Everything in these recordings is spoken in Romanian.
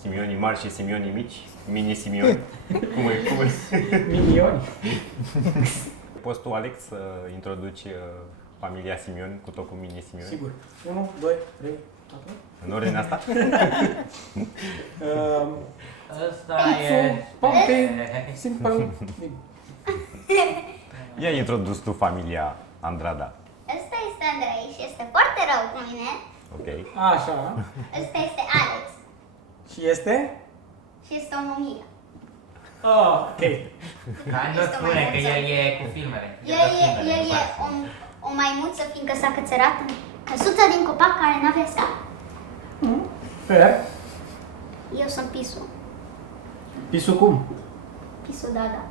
Simionii mari și Simionii mici, mini-Simioni. Cum e? Milioni. Poți tu, Alex, să introduci familia Simion cu tot cu mini-Simioni? Sigur. 1, 2, 3, 4. În ordinea asta? Ăsta e... Pompe, simplu. Ia introdus tu familia Andrada. Ăsta este Andrei și este foarte rău cu mine. Ok. Așa. Ăsta este Alex Și este? și este o mumie. Oh, ok. Dar nu spune că el e cu filmele. El e o maimuță, fiindcă s-a cățărat în căsuța din copac care n-avea sap. Fair. Eu sunt Pisu. Pisu cum? Pisu Dada.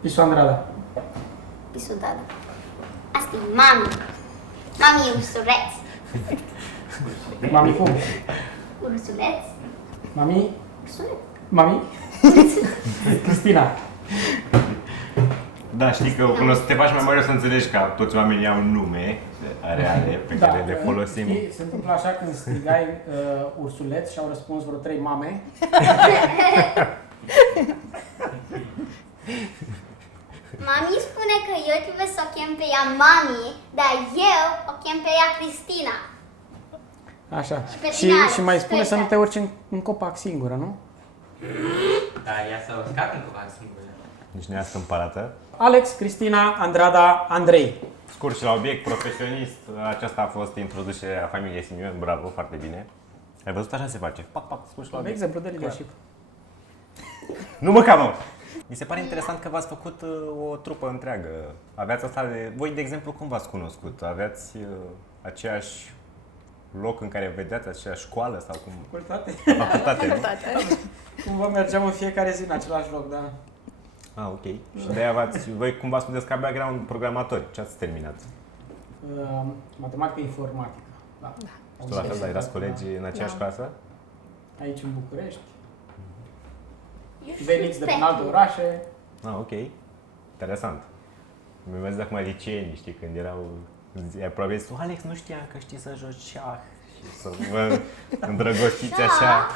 Pisu Andrada. Pisu Dada. Asta e mami. Mami e ursuleț. Mami cum? Ursuleț? Mami? Ursuleț. Mami? Cristina. Da, știi că te faci mai mare să înțelegi că toți oamenii au nume reale pe care le folosim. Știi, se întâmplă așa când strigai ursuleț și au răspuns vreo 3 mame. Mami spune că eu trebuie să o chem pe ea Mami, dar eu o chem pe ea Cristina. Așa. pe Și, tine, și mai Alex, spune pe să nu ea. te urci în copac singură, nu? Da, ea s-a uscat în copac singur. Nici nească împărată. Alex, Cristina, Andrada, Andrei. Scurt și la obiect, profesionist. Aceasta a fost introducerea familiei Simion. Bravo, foarte bine. Ai văzut, așa se face. Pac, pac, scurt și la Un obiect. exemplu de leadership. Nu mă camă! Mi se pare interesant că v-ați făcut o trupă întreagă. Aveați asta de... Voi, de exemplu, cum v-ați cunoscut? Aveați aceeași loc în care vedeați, aceeași școală sau cum? Facultate. Facultate, nu? Cumva mergeam în fiecare zi în același loc, da. Ah, ok. Și de-aia voi cumva sunteți ca background programatori. Ce ați terminat? Matematică informatică. Da. Și tu la fel, dar erați colegi în aceeași clasă? Aici în București. Eu știu Veniți de prin pentru- alte orașe. Ah, ok. Interesant. Mi-am zis acum liceeni, știi, când erau... Probabil zis, Alex, nu știam că știi să joci șah și să vă îndrăgostiți așa.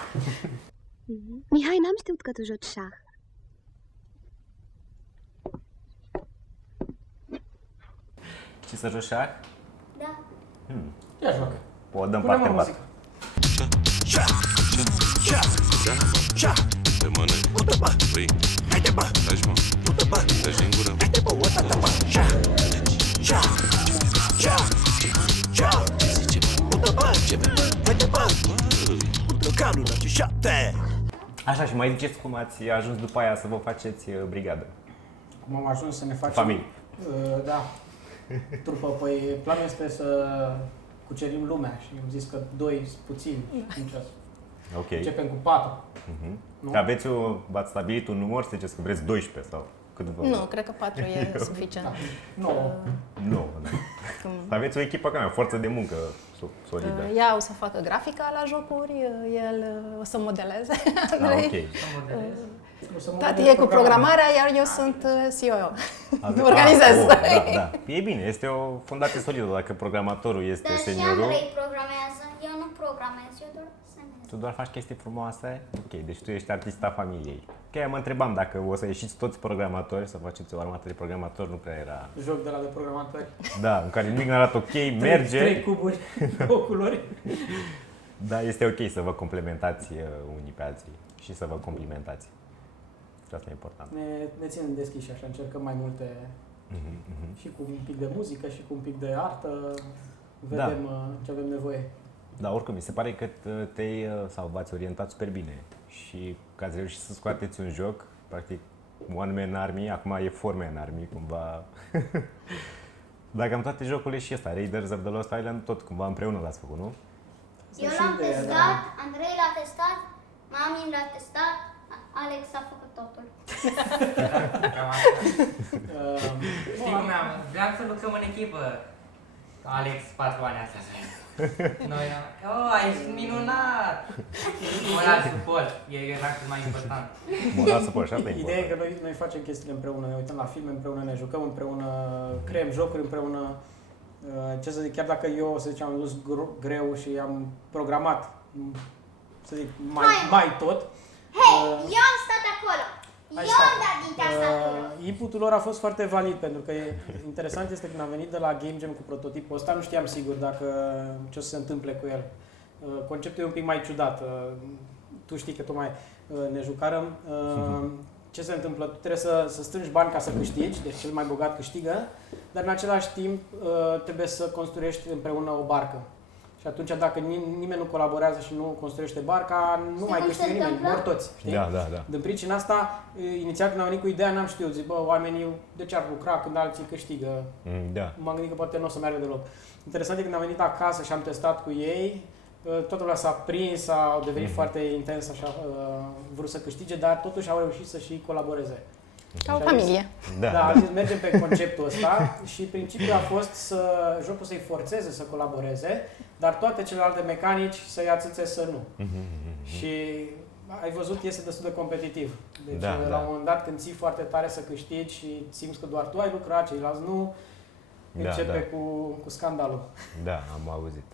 Mihai, n-am știut că tu joci șah. Știi să joci șah? Da. Ia joacă. O dăm Pune-mă parte în muzică. Te mănânc. Păi, taci mă. Taci din gură. Așa, și mai ziceți cum ați ajuns după aia să vă faceți brigadă. Cum am ajuns să ne facem... Familie. Da. Trupă. Păi planul este să cucerim lumea și am zis că 2 sunt puțini. Ok. Începem cu 4. Nu? Aveți v-ați stabilit un număr, să ziceți că vreți 12 sau cât vă... Nu, cred că 4 e suficient. Nu. Nu, da. Aveți o echipă ca mea, forță de muncă solidă. Ea o să facă grafica la jocuri, el o să modeleze. Ah, Andrei. ok. O să mă Tati gândesc e cu programarea, iar eu sunt CEO. Organizez. Da, da. E bine, este o fundație solidă dacă programatorul este Dar și seniorul. Andrei programează. Eu nu programez, eu doar semnez. Tu doar faci chestii frumoase? Ok, deci tu ești artista familiei. Ok, mă întrebam dacă o să ieșiți toți programatori, să faceți o armată de programatori, nu prea era... Joc de la de programatori. Da, în care nimic nu arată ok, merge. 3 cuburi, 2 culori. Da, este ok să vă complementați unii pe alții și să vă complimentați. Și asta e important. Ne ținem deschiși așa, încercăm mai multe și cu un pic de muzică și cu un pic de artă. Vedem ce avem nevoie. Da, oricum, mi se pare că sau v-ați orientat super bine și că ați reușit să scoateți un joc, practic One Man Army, acum e Four Man Army, cumva. Dacă am toate jocurile și ăsta, Raiders of the Lost Island, tot cumva împreună l-ați făcut, nu? Eu l-am testat, Andrei l-a testat, Mami l-a testat, Alex a făcut totul. Știi cum am? Vreau să lucrăm în echipă. Alex, 4 ani astea. Noi, ești minunat! Moral suport, e cel mai important. Moral support, și asta e Ideea e important. că noi facem chestiile împreună, ne uităm la filme împreună, ne jucăm împreună, creăm jocuri împreună. Ce să zic, chiar dacă eu, să zicem, am dus greu și am programat să zic, mai tot. Hei, eu am stat acolo. Eu am dat din tastatură. Inputul lor a fost foarte valid, pentru că interesant este când am venit de la Game Jam cu prototipul ăsta, nu știam sigur ce o să se întâmple cu el. Conceptul e un pic mai ciudat. Tu știi că tocmai ne jucarăm. Ce se întâmplă? Tu trebuie să strângi bani ca să câștigi, deci cel mai bogat câștigă, dar în același timp trebuie să construiești împreună o barcă. Și atunci dacă nimeni nu colaborează și nu construiește barca, nu mai câștigă nimeni, mor toți. Știi? Da. Din pricina asta, inițial când am venit cu ideea, n-am știut, zic, oamenii de ce ar lucra când alții câștigă? Da. M-am gândit că poate nu o să meargă deloc. Interesant e când am venit acasă și am testat cu ei, toată lumea s-a prins, au devenit foarte intens, așa, vrut să câștige, dar totuși au reușit să și colaboreze. Ca o familie. Da, am zis, mergem pe conceptul ăsta și principiul a fost jocul să-i forțeze să colaboreze, dar toate celelalte mecanici să-i atâțe să nu. Și ai văzut, este destul de competitiv. Deci la un moment dat când ții foarte tare să câștigi și simți că doar tu ai lucrat, ceilalți nu, începe cu scandalul. Da, am auzit.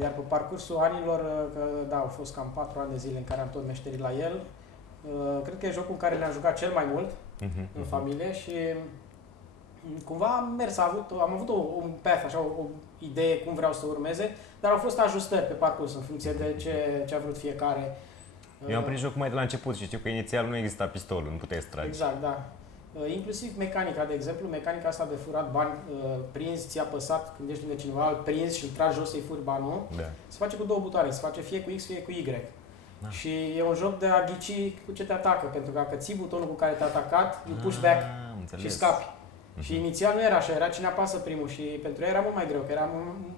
Iar pe parcursul anilor, că au fost cam 4 ani de zile în care am tot meșterit la el, cred că e jocul în care ne-am jucat cel mai mult în familie și cumva am mers, am avut un path, așa, o idee cum vreau să urmeze, dar au fost ajustări pe parcurs în funcție de ce a vrut fiecare. Eu am prins jocul mai de la început și știu că inițial nu exista pistolul, nu puteai să tragi. Exact, da. Inclusiv mecanica, de exemplu, mecanica asta de furat bani, prins, ți-a apăsat când ești lângă cineva, îl prins și îl tragi jos să-i furi banul, se face cu 2 butoane, se face fie cu X, fie cu Y. Da. Și e un joc de a ghici cu ce te atacă, pentru că dacă ții butonul cu care te-a atacat, îl push back și scapi. Și inițial nu era așa, era cine apasă primul și pentru ea era mult mai greu, că era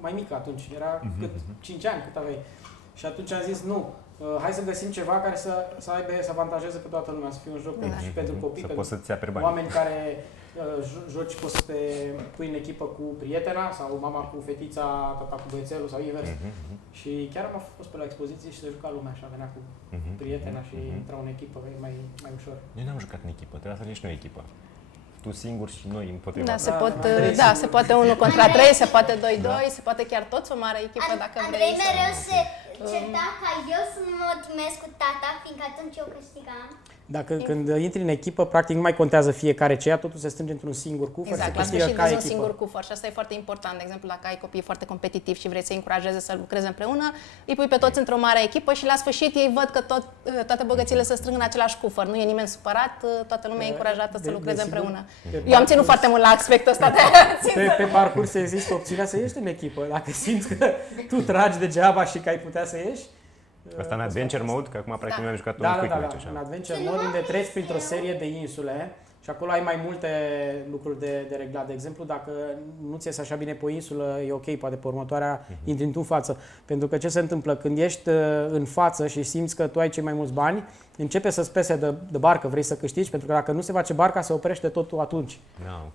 mai mică atunci, era cât 5 ani cât aveai. Și atunci am zis nu, hai să găsim ceva care să avantajeze pe toată lumea, să fie un joc și pentru copii, pentru oameni care joci, poți să te pui în echipă cu prietena sau mama cu fetița, tata cu băiețelul sau invers. Și chiar am fost pe la expoziție și se juca lumea așa, venea cu prietena și intra în echipă, e mai ușor. Noi n-am jucat în echipă, trebuia să ne ieși noi echipă. Tu singur și noi împotriva. Da, se poate 1 contra 3, se poate 2-2, se poate chiar toți o mare echipă dacă vrei. Andrei mereu se certa ca eu să mă timesc cu tata, fiindcă atunci eu câștigam. Când intri în echipă, practic nu mai contează fiecare ce ia, totul se strânge într-un singur cufăr. Exact, la sfârșit vezi un singur cufăr și asta e foarte important. De exemplu, dacă ai copii foarte competitivi și vrei să-i încurajeze să lucreze împreună, îi pui pe toți într-o mare echipă și la sfârșit ei văd că toate bogățiile se strâng în același cufăr. Nu e nimeni supărat, toată lumea e încurajată să lucreze împreună. Eu am ținut foarte mult la aspectul ăsta. Pe parcurs există opțiunea să ieși în echipă. Dacă simți că tu tragi degeaba și că ai putea să ieși. Asta în Adventure Mode, că acum practic noi am jucat un quick match așa. În Adventure Mode unde treci printr-o serie de insule și acolo ai mai multe lucruri de reglat. De exemplu, dacă nu ți iese așa bine pe o insulă, e ok, poate pe următoarea intri tu în față. Pentru că ce se întâmplă? Când ești în față și simți că tu ai cei mai mulți bani, începe să-ți pese de barcă, vrei să câștigi, pentru că dacă nu se face barca, se oprește totul atunci.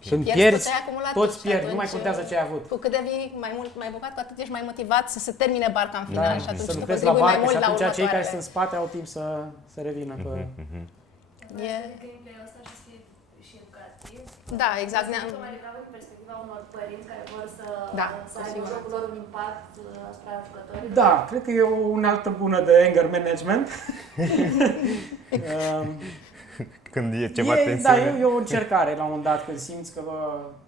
Când pierzi, toți pierd, nu mai contează ce ai avut. Cu cât devii mai bogat, cu atât ești mai motivat să se termine barca în final și atunci să lucrezi la barcă și atunci cei care sunt în spate au timp să revină pe... Da, exact. Mai degrabă din perspectiva unor părinți care vor să aibă jocul lor un impact asupra jucătorilor. Da, cred că e o unealtă bună de anger management. Când e ceva tensiune. Da, e o încercare la un moment dat, când simți că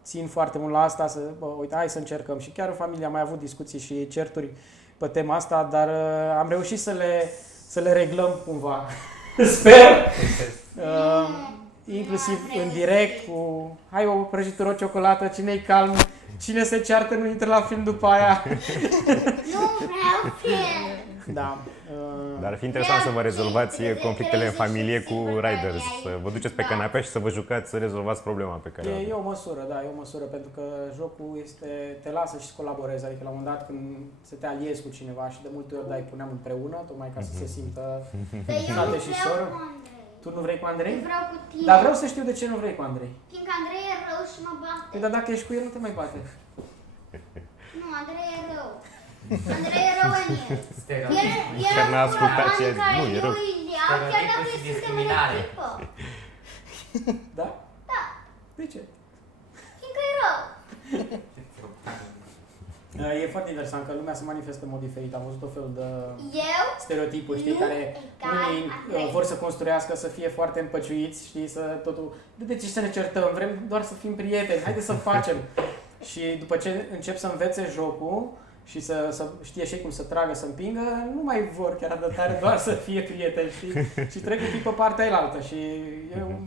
țin foarte mult la asta, uite, hai să încercăm. Și chiar în familie am mai avut discuții și certuri pe tema asta, dar am reușit să le reglăm cumva. Sper! Inclusiv în direct cu hai o prăjitură, o ciocolată, cine-i calm, cine se ceartă nu intră la film după aia. Nu vreau film! Da. Dar ar fi interesant să vă rezolvați conflictele în familie cu Riders, să vă duceți pe canapea și să vă jucați să rezolvați problema pe care e o măsură, da, e o măsură, pentru că jocul te lasă și să colaborezi, adică la un moment dat când să te aliezi cu cineva și de multe ori puneam împreună, tocmai ca să se simtă frate și soră. Tu nu vrei cu Andrei? Vreau cu tine. Dar vreau să știu de ce nu vrei cu Andrei. Fiindcă Andrei e rău și mă bate. Păi, dar dacă ești cu el, nu te mai bate. Nu, Andrei e rău. Andrei e rău în el. Chiar n-a ascultat ce nu, e rău. Chiar dacă suntem în echipă. Da? Da. De ce? Fiindcă e rău. E foarte interesant că lumea se manifestă în mod diferit. Am văzut tot felul de Eu stereotipuri, știi, care unii vor să construiască, să fie foarte împăciuiți, știi, să totul... De ce să ne certăm? Vrem doar să fim prieteni, haide să facem. Și după ce încep să învețe jocul și să știe și cum să tragă, să împingă, nu mai vor chiar atât de tare, doar să fie prieteni, știi? Și trec un pic pe partea elaltă și eu...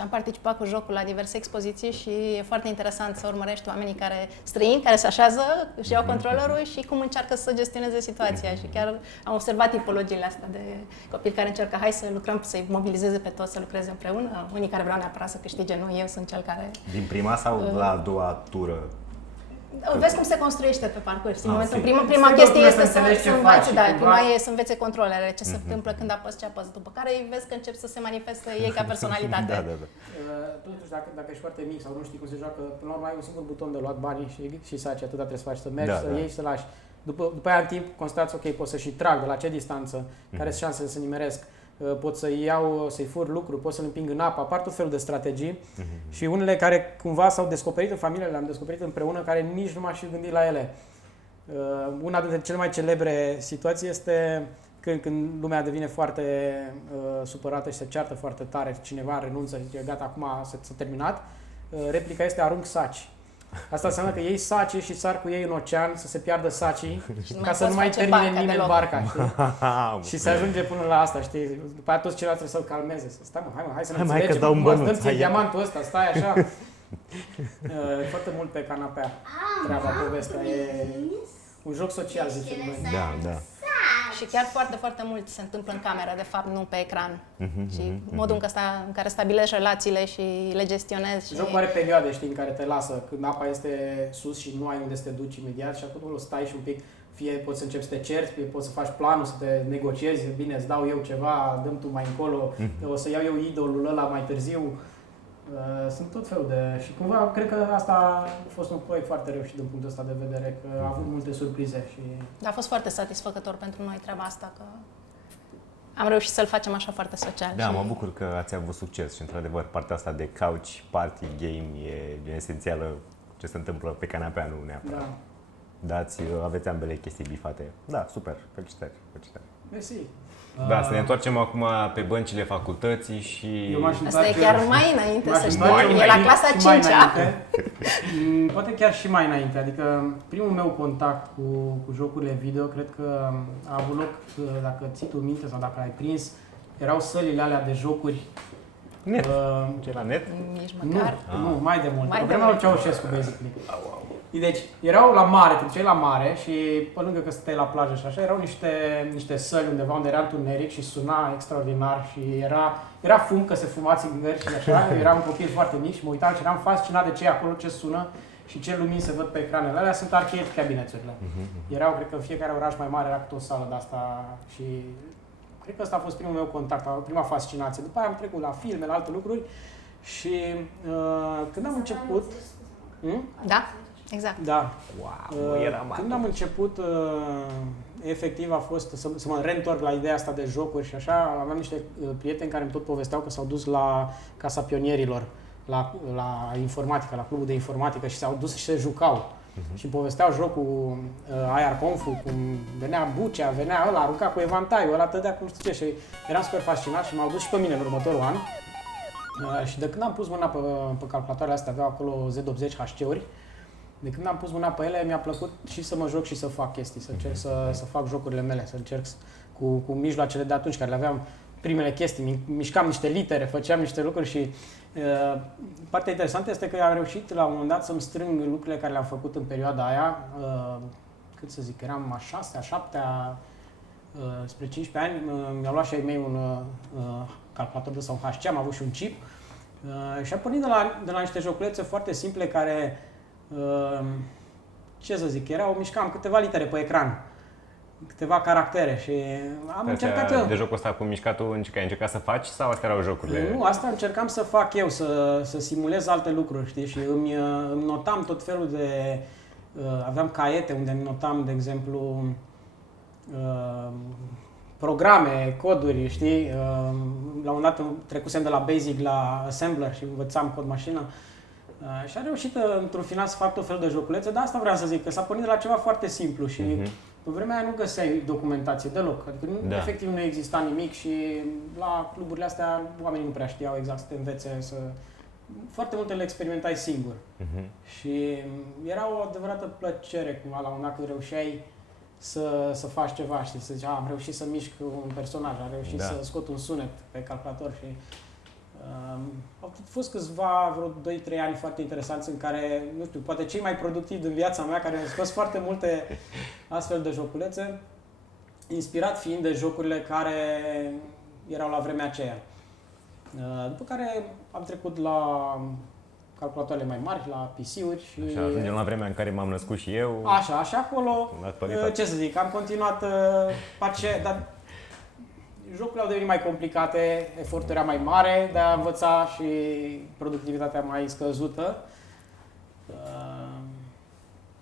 Am participat cu jocul la diverse expoziții și e foarte interesant să urmărești oamenii străini care se așează, își iau controllerul și cum încearcă să gestioneze situația. Și chiar am observat tipologiile astea de copii care încercă, hai să lucrăm, să-i mobilizeze pe toți, să lucreze împreună. Unii care vreau neapărat să câștige, nu, eu sunt cel care... Din prima sau la a doua tură? Vezi cum se construiește pe parcurs. În momentul, prima chestie este să învețe controlele, ce se întâmplă când apăs ce apăs. După care vezi că încep să se manifeste ei ca personalitate. Totuși, dacă ești foarte mic sau nu știi cum se joacă, până la urmă ai un singur buton de luat banii și saci, atâta trebuie să faci, să mergi, să iei și să lași. După aia în timp constați, ok, pot să și trag, de la ce distanță, care sunt șansele să nimeresc. Pot să-i fur lucruri, pot să-l împing în apă, apar tot felul de strategii și unele care cumva s-au descoperit în familie, le-am descoperit împreună, care nici nu m-aș fi gândit la ele. Una dintre cele mai celebre situații este când lumea devine foarte supărată și se ceartă foarte tare, cineva renunță și zice gata, acum s-a terminat, replica este arunc saci. Asta înseamnă că iei saci și sar cu ei în ocean să se piardă sacii ca să nu mai termine nimeni barca, știi? Și se ajunge până la asta, știi? După aia toți ceilalți trebuie să-l calmeze. Stai mă, hai să ne înțelegem, dăm-ți diamantul ăsta, stai așa. Foarte mult pe canapea treaba, povestea. E un joc social, zicem noi. Da. Și chiar foarte, foarte mult se întâmplă în cameră, de fapt, nu pe ecran. Și modul în care stabilești relațiile și le gestionezi. Jocul are perioade, știi, în care te lasă, când apa este sus și nu ai unde să te duci imediat și acolo stai și un pic, fie poți să începi să te cerți, fie poți să faci planul, să te negociezi, bine, îți dau eu ceva, dăm tu mai încolo, o să iau eu idolul ăla mai târziu. Sunt tot felul de... Și cumva, cred că asta a fost un proiect foarte reușit din punctul ăsta de vedere, că a avut multe surprize și... A fost foarte satisfăcător pentru noi treaba asta, că am reușit să-l facem așa foarte social. Da, mă bucur că ați avut succes și, într-adevăr, partea asta de couch party game e esențială, ce se întâmplă pe canapea, nu neapărat. Da. Aveți ambele chestii bifate. Da, super, felicitări. Mersi. Da, să ne întoarcem acum pe băncile facultății și... Asta e chiar mai înainte, să știi. E la clasa 5-a. Poate chiar și mai înainte. Adică primul meu contact cu jocurile video, cred că a avut loc, dacă ții tu minte sau dacă ai prins, erau sălile alea de jocuri. Net. Ce la net? Nici măcar. Nu, mai de mult. Problema lui Ceaușescu, basically. Deci, erau la mare, te duceai la mare și pe lângă că stăteai la plajă și așa, erau niște săli undeva unde era întuneric și suna extraordinar și era fum, că se fuma țigări și așa, eram un copil foarte mic și mă uitam și eram fascinat de ce e acolo, ce sună și ce lumini se văd pe ecranele alea, sunt arcade cabineturile. Erau, cred că în fiecare oraș mai mare era câte o sală de asta și cred că ăsta a fost primul meu contact, prima fascinație. După aia am trecut la filme, la alte lucruri și când am început... Da? Exact. Da. Wow, când am început, efectiv a fost să mă reîntorc la ideea asta de jocuri și așa, aveam niște prieteni care îmi tot povesteau că s-au dus la Casa Pionierilor, la informatică, la clubul de informatică și s-au dus și se jucau. Și povesteau jocul Air Confu, cum venea Bucea, venea ăla, arunca cu evantaiul, ăla tădea cum știu ce și eram super fascinat și m-au dus și pe mine în următorul an. Și de când am pus mâna pe calculatoarele astea, aveau acolo Z80 HC-uri, de când am pus mâna pe ele, mi-a plăcut și să mă joc și să fac chestii, să încerc să fac jocurile mele, să încerc cu mijloacele de atunci, care le aveam primele chestii, mișcam niște litere, făceam niște lucruri și partea interesantă este că am reușit la un moment dat să-mi strâng lucrurile care le-am făcut în perioada aia, cât să zic, eram a 6-a, 7-a, spre 15 ani, mi-au luat și ai mei un calculator de sau un HC, am avut și un chip și am pornit de la niște joculețe foarte simple care ce să zic, mișcam câteva litere pe ecran, câteva caractere și am încercat eu. De jocul ăsta cu mișcatul, ai încercat să faci sau astea erau jocurile? Nu, asta încercam să fac eu, să simulez alte lucruri, știi, și îmi notam tot felul de... aveam caiete unde îmi notam, de exemplu, programe, coduri, știi, la un dat trecusem de la Basic la Assembler și învățam cod mașină. Și a reușit într-un final să fac tot felul de joculețe, dar asta vreau să zic, că s-a pornit de la ceva foarte simplu și pe vremea aia nu găseai documentație deloc, adică efectiv nu exista nimic și la cluburile astea oamenii nu prea știau exact să te învețe să... Foarte multe le experimentai singur și era o adevărată plăcere cumva la un dat când reușeai să faci ceva, știi, să zici, am reușit să mișc un personaj, am reușit să scot un sunet pe calculator și au fost câțiva, vreo 2-3 ani foarte interesanți în care, nu știu, poate cei mai productivi din viața mea, care mi-au scos foarte multe astfel de joculețe, inspirat fiind de jocurile care erau la vremea aceea. După care am trecut la calculatoarele mai mari, la PC-uri și... Așa, ajungem la vremea în care m-am născut și eu. Așa, și acolo, ce să zic, am continuat dar jocurile au devenit mai complicate, efortul era mai mare de a învăța și productivitatea mai scăzută.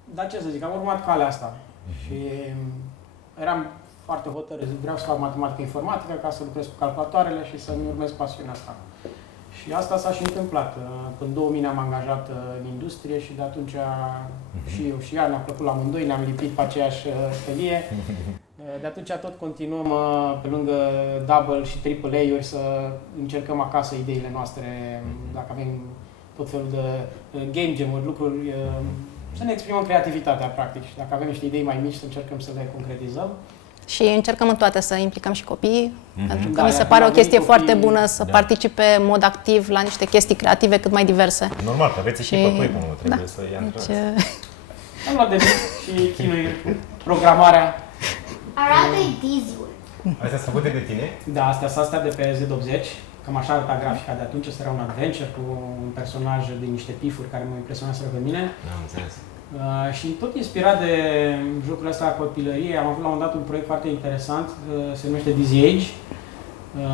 Dar ce să zic, am urmat calea asta și eram foarte hotărât, vreau să fac matematică informatică ca să lucrez cu calculatoarele și să-mi urmez pasiunea asta. Și asta s-a și întâmplat. În 2000 ne-am angajat în industrie și de atunci și eu și ea ne-a plăcut la amândoi, ne-am lipit pe aceeași felie. De atunci tot continuăm pe lângă double și triple A-uri să încercăm acasă ideile noastre, dacă avem tot felul de game jam-uri, lucruri, să ne exprimăm creativitatea practic și dacă avem niște idei mai mici să încercăm să le concretizăm. Și încercăm în toate să implicăm și copiii, pentru că mi se pare o chestie foarte bună să participe în mod activ la niște chestii creative cât mai diverse. Normal, că aveți și pe bunul, trebuie să ia am luat de și chinui programarea. Arată Dizzy-ul. Astea sunt făcute de tine? Da, astea sunt astea de pe Z80. Cam așa arăta grafica de atunci, era un adventure cu un personaj din niște pifuri care mă impresionează pe mine. Da, am înțeles. Și tot inspirat de jocurile astea la copilărie, am avut la un dat un proiect foarte interesant, se numește Dizzy Age.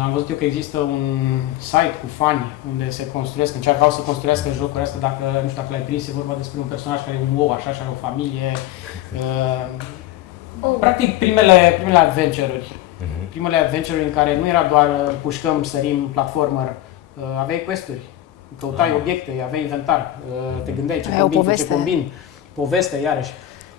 Am văzut eu că există un site cu fani unde se construiesc, încearcau să construiască jocurile astea, dacă nu știu dacă l-ai prins, e vorba despre un personaj care e un ou, așa, și are o familie. Practic primele adventure-uri. Primele adventure-uri în care nu era doar pușcăm, sărim, platformer, aveai quest-uri, căutai obiecte, aveai inventar, te gândeai ce combin, poveste iarăși.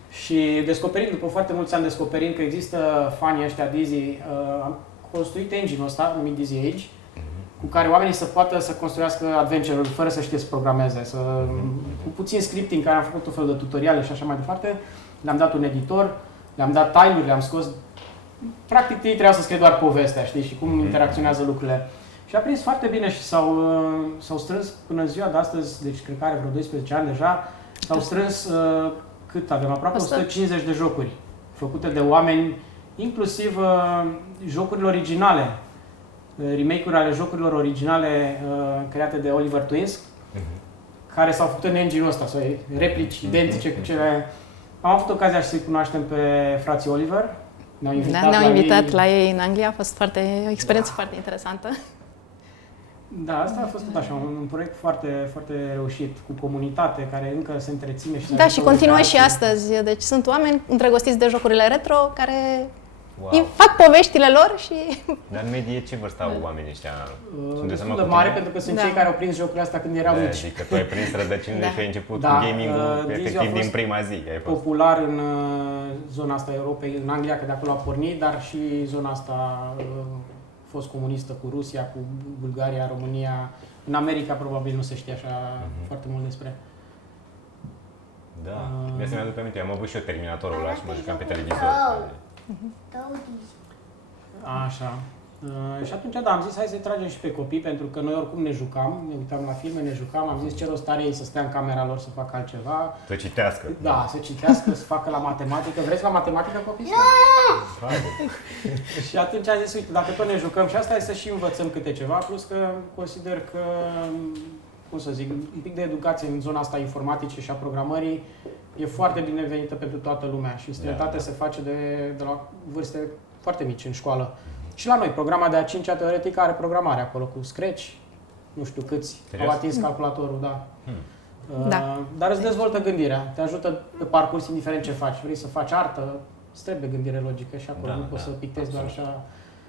Și descoperind, după foarte mulți ani descoperind că există fanii ăștia Dizzy, am construit engine-ul ăsta, numit Dizzy Age, cu care oamenii să poată să construiască adventure-uri fără să știe să programeze, cu puțin scripting, care am făcut tot felul de tutoriale și așa mai departe. Le-am dat un editor, le-am dat time-uri, le-am scos. Practic ei trebuiau să scrie doar povestea, știi, și cum interacționează lucrurile. Și a prins foarte bine și s-au strâns până în ziua de astăzi, deci cred că are vreo 12 ani deja, s-au strâns, cât avem, aproape 150 de jocuri făcute de oameni, inclusiv jocurile originale, remake-uri ale jocurilor originale create de Oliver Twins, care s-au făcut în engine-ul ăsta, sau replici identice cu cele... Am avut ocazia să-i cunoaștem pe frații Oliver. Ne-au invitat la ei în Anglia, a fost o experiență foarte interesantă. Da, asta a fost tot așa, un proiect foarte, foarte reușit, cu comunitate care încă se întreține. Și și continuă și astăzi. Deci sunt oameni îndrăgostiți de jocurile retro care fac poveștile lor și... Dar în medie ce vârstă au oamenii ăștia? Destul de mare, pentru că sunt cei care au prins jocurile astea când erau mici. Adică tu ai prins rădăcinile și ai început cu gaming-ul efectiv din prima zi. Popular în zona asta Europei, în Anglia, că de acolo a pornit, dar și zona asta fost comunistă cu Rusia, cu Bulgaria, România. În America probabil nu se știe așa foarte mult despre. Da, de asta mi-aduc aminte, am avut și eu Terminatorul ăla și mă jucam pe televizor. Așa. Și atunci, da, am zis, hai să-i tragem și pe copii, pentru că noi oricum ne jucam, ne uitam la filme, ne jucam, am zis ce rost are ei să stea în camera lor să facă altceva. Să citească. Da, să citească, să facă la matematică. Vreți la matematică, copii? Și atunci am zis, uite, dacă tot ne jucăm și asta, e să și învățăm câte ceva, plus că consider că, cum să zic, un pic de educație în zona asta informatice și a programării e foarte binevenită pentru toată lumea și străinătate se face de la vârste foarte mici în școală. Și la noi, programa de a 5-a teoretică are programare acolo cu Scratch, nu știu câți au atins calculatorul, da. Dar îți dezvoltă gândirea, te ajută pe parcurs indiferent ce faci. Vrei să faci artă, îți trebuie gândire logică și acolo nu poți să pictezi doar așa.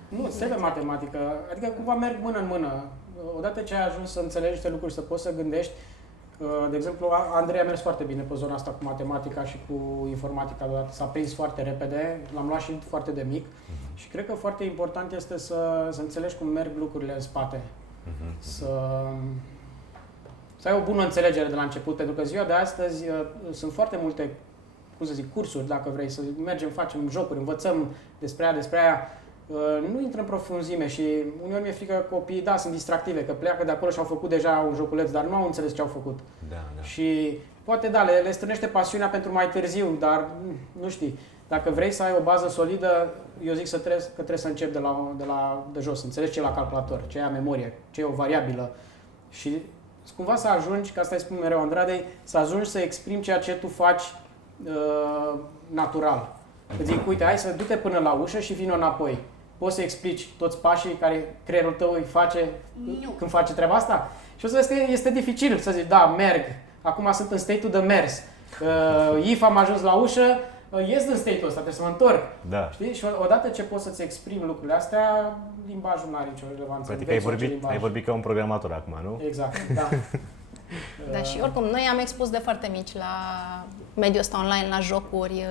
Nu, îți trebuie matematică, adică cumva merg mână în mână. Odată ce ai ajuns să înțelegi niște lucruri, să poți să gândești, De exemplu, Andrei a mers foarte bine pe zona asta cu matematica și cu informatica deodată. S-a prins foarte repede, l-am luat și foarte de mic și cred că foarte important este să înțelegi cum merg lucrurile în spate. Să ai o bună înțelegere de la început, pentru că ziua de astăzi sunt foarte multe, cursuri, dacă vrei, să mergem, facem jocuri, învățăm despre aia. Nu intră în profunzime și uneori mi-e frică că copiii, sunt distractive, că pleacă de acolo și au făcut deja un joculeț, dar nu au înțeles ce au făcut. Da. Și poate, le strânește pasiunea pentru mai târziu, dar nu știi. Dacă vrei să ai o bază solidă, eu zic că trebuie să începi de jos, să înțelegi ce e la calculator, ce e memorie, ce e o variabilă și cumva să ajungi, că asta îi spun mereu Andradei, să ajungi să exprimi ceea ce tu faci natural. Îți zic, uite, hai să du-te până la ușă și vină înapoi. Poți să explici toți pașii care creierul tău îi face când face treaba asta? Și o să vezi că este dificil să zici, da, merg, acum sunt în state-ul de mers. If am ajuns la ușă, ies din state-ul ăsta, trebuie să mă întorc. Da. Știi? Și odată ce poți să-ți exprimi lucrurile astea, limbajul nu are nicio relevanță. Practic ai vorbit ca un programator acum, nu? Exact, da. Da, și oricum, noi am expus de foarte mici la mediul ăsta online, la jocuri.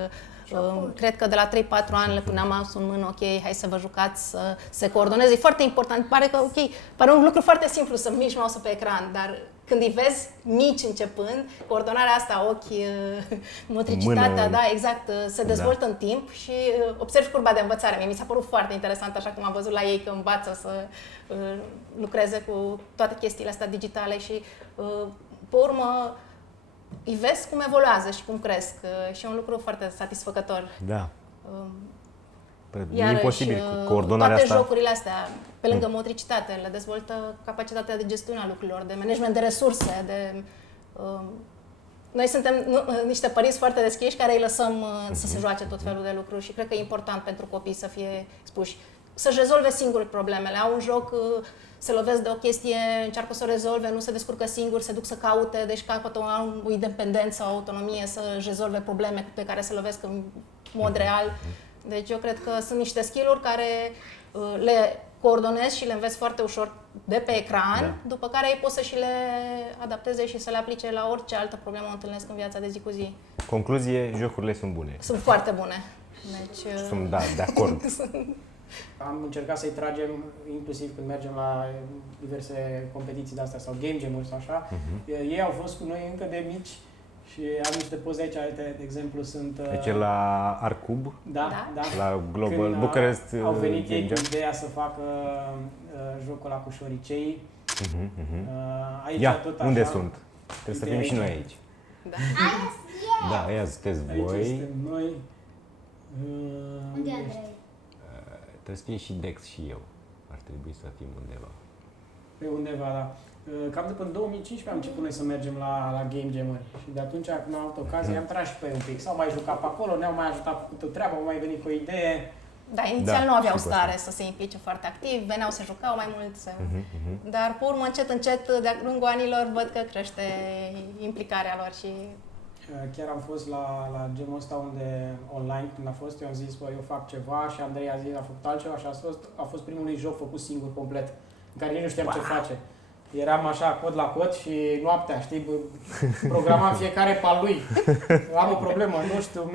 Cred că de la 3-4 ani le puneam mouse-ul în mână, ok, hai să vă jucați, să se coordoneze. E foarte important. Pare un lucru foarte simplu să miști mouse-ul pe ecran, dar când îi vezi mici începând, coordonarea asta, ochi, motricitatea, mână, da, exact, se dezvoltă în timp și observi curba de învățare. Mie mi s-a părut foarte interesant, așa cum am văzut la ei că învață să lucreze cu toate chestiile astea digitale și, pe urmă, îi vezi cum evoluează și cum cresc și e un lucru foarte satisfăcător. Da. Iarăși, e imposibil coordonarea toate asta. jocurile astea, pe lângă motricitate, le dezvoltă capacitatea de gestiune a lucrurilor, de management de resurse, Noi suntem niște părinți foarte deschiși care îi lăsăm să se joace tot felul de lucruri și cred că e important pentru copii să fie expuși, să-și rezolve singuri problemele. Au un joc, se lovesc de o chestie, încearcă să o rezolve, nu se descurcă singur, se duc să caute, deci capătă o independență, o autonomie să-și rezolve probleme pe care se lovesc în mod real. Deci eu cred că sunt niște skill-uri care le coordonezi și le înveți foarte ușor de pe ecran, după care ei pot să și le adapteze și să le aplice la orice altă problemă o întâlnesc în viața de zi cu zi. Concluzie, jocurile sunt bune. Sunt foarte bune. Deci, sunt, de acord. Am încercat să-i tragem, inclusiv când mergem la diverse competiții de astea sau game jam-uri sau așa. Ei au fost cu noi încă de mici și am niște poze aici, uite, de exemplu, sunt... Deci la Arcub, da. la Global Bucharest au venit ei cu ideea să facă jocul ăla cu șoricei. Aici tot așa. Unde sunt? Trebuie să fim și noi aici. Da, aia sunteți voi. Aici suntem noi. Unde Andrei? Trebuie să fie și Dex și eu. Ar trebui să fim undeva. Pe undeva, da. Cam de până 2015 am început noi să mergem la game jam-uri și de atunci, când am avut ocazie, i-am tras și pe ei un pic. S-au mai jucat pe acolo, ne-au mai ajutat cu câte o treabă, au mai venit cu o idee. Da, inițial nu aveau stare să se implice foarte activ, veneau să jucau mai mult, dar pe urmă, încet, de-a lungul anilor, văd că crește implicarea lor și... Chiar am fost la genul ăsta online, când a fost, eu am zis, bă, eu fac ceva și Andrei a făcut altceva și a fost primul joc făcut singur, complet, în care nici nu știam ce face. Eram așa, cod la cod și noaptea, știi, programam fiecare pe al lui. Am o problemă, nu știu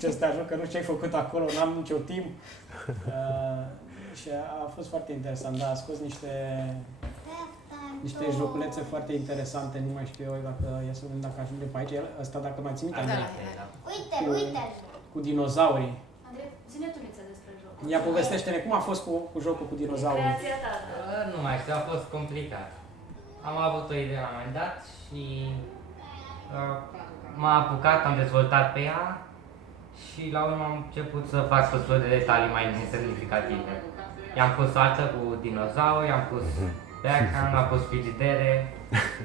ce să te ajut, că nu știu ce ai făcut acolo, n-am nicio timp. Și a fost foarte interesant, da, a scos niște joculețe foarte interesante, nu mai știu eu dacă să vedem dacă ajunge pe aici. Ăsta, dacă mai ții minte, Uite. Cu dinozaurii. Andrei, ține tu niță despre joc. Ia povestește-ne, cum a fost cu jocul cu dinozaurii? Creația ta. Nu mai știu, a fost complicat. Am avut o idee la un moment dat și m-a apucat, am dezvoltat pe ea și la urmă am început să fac tot felul de detalii mai semnificative. I-am pus altă cu dinozauri, i-am pus background, am pus frigidere.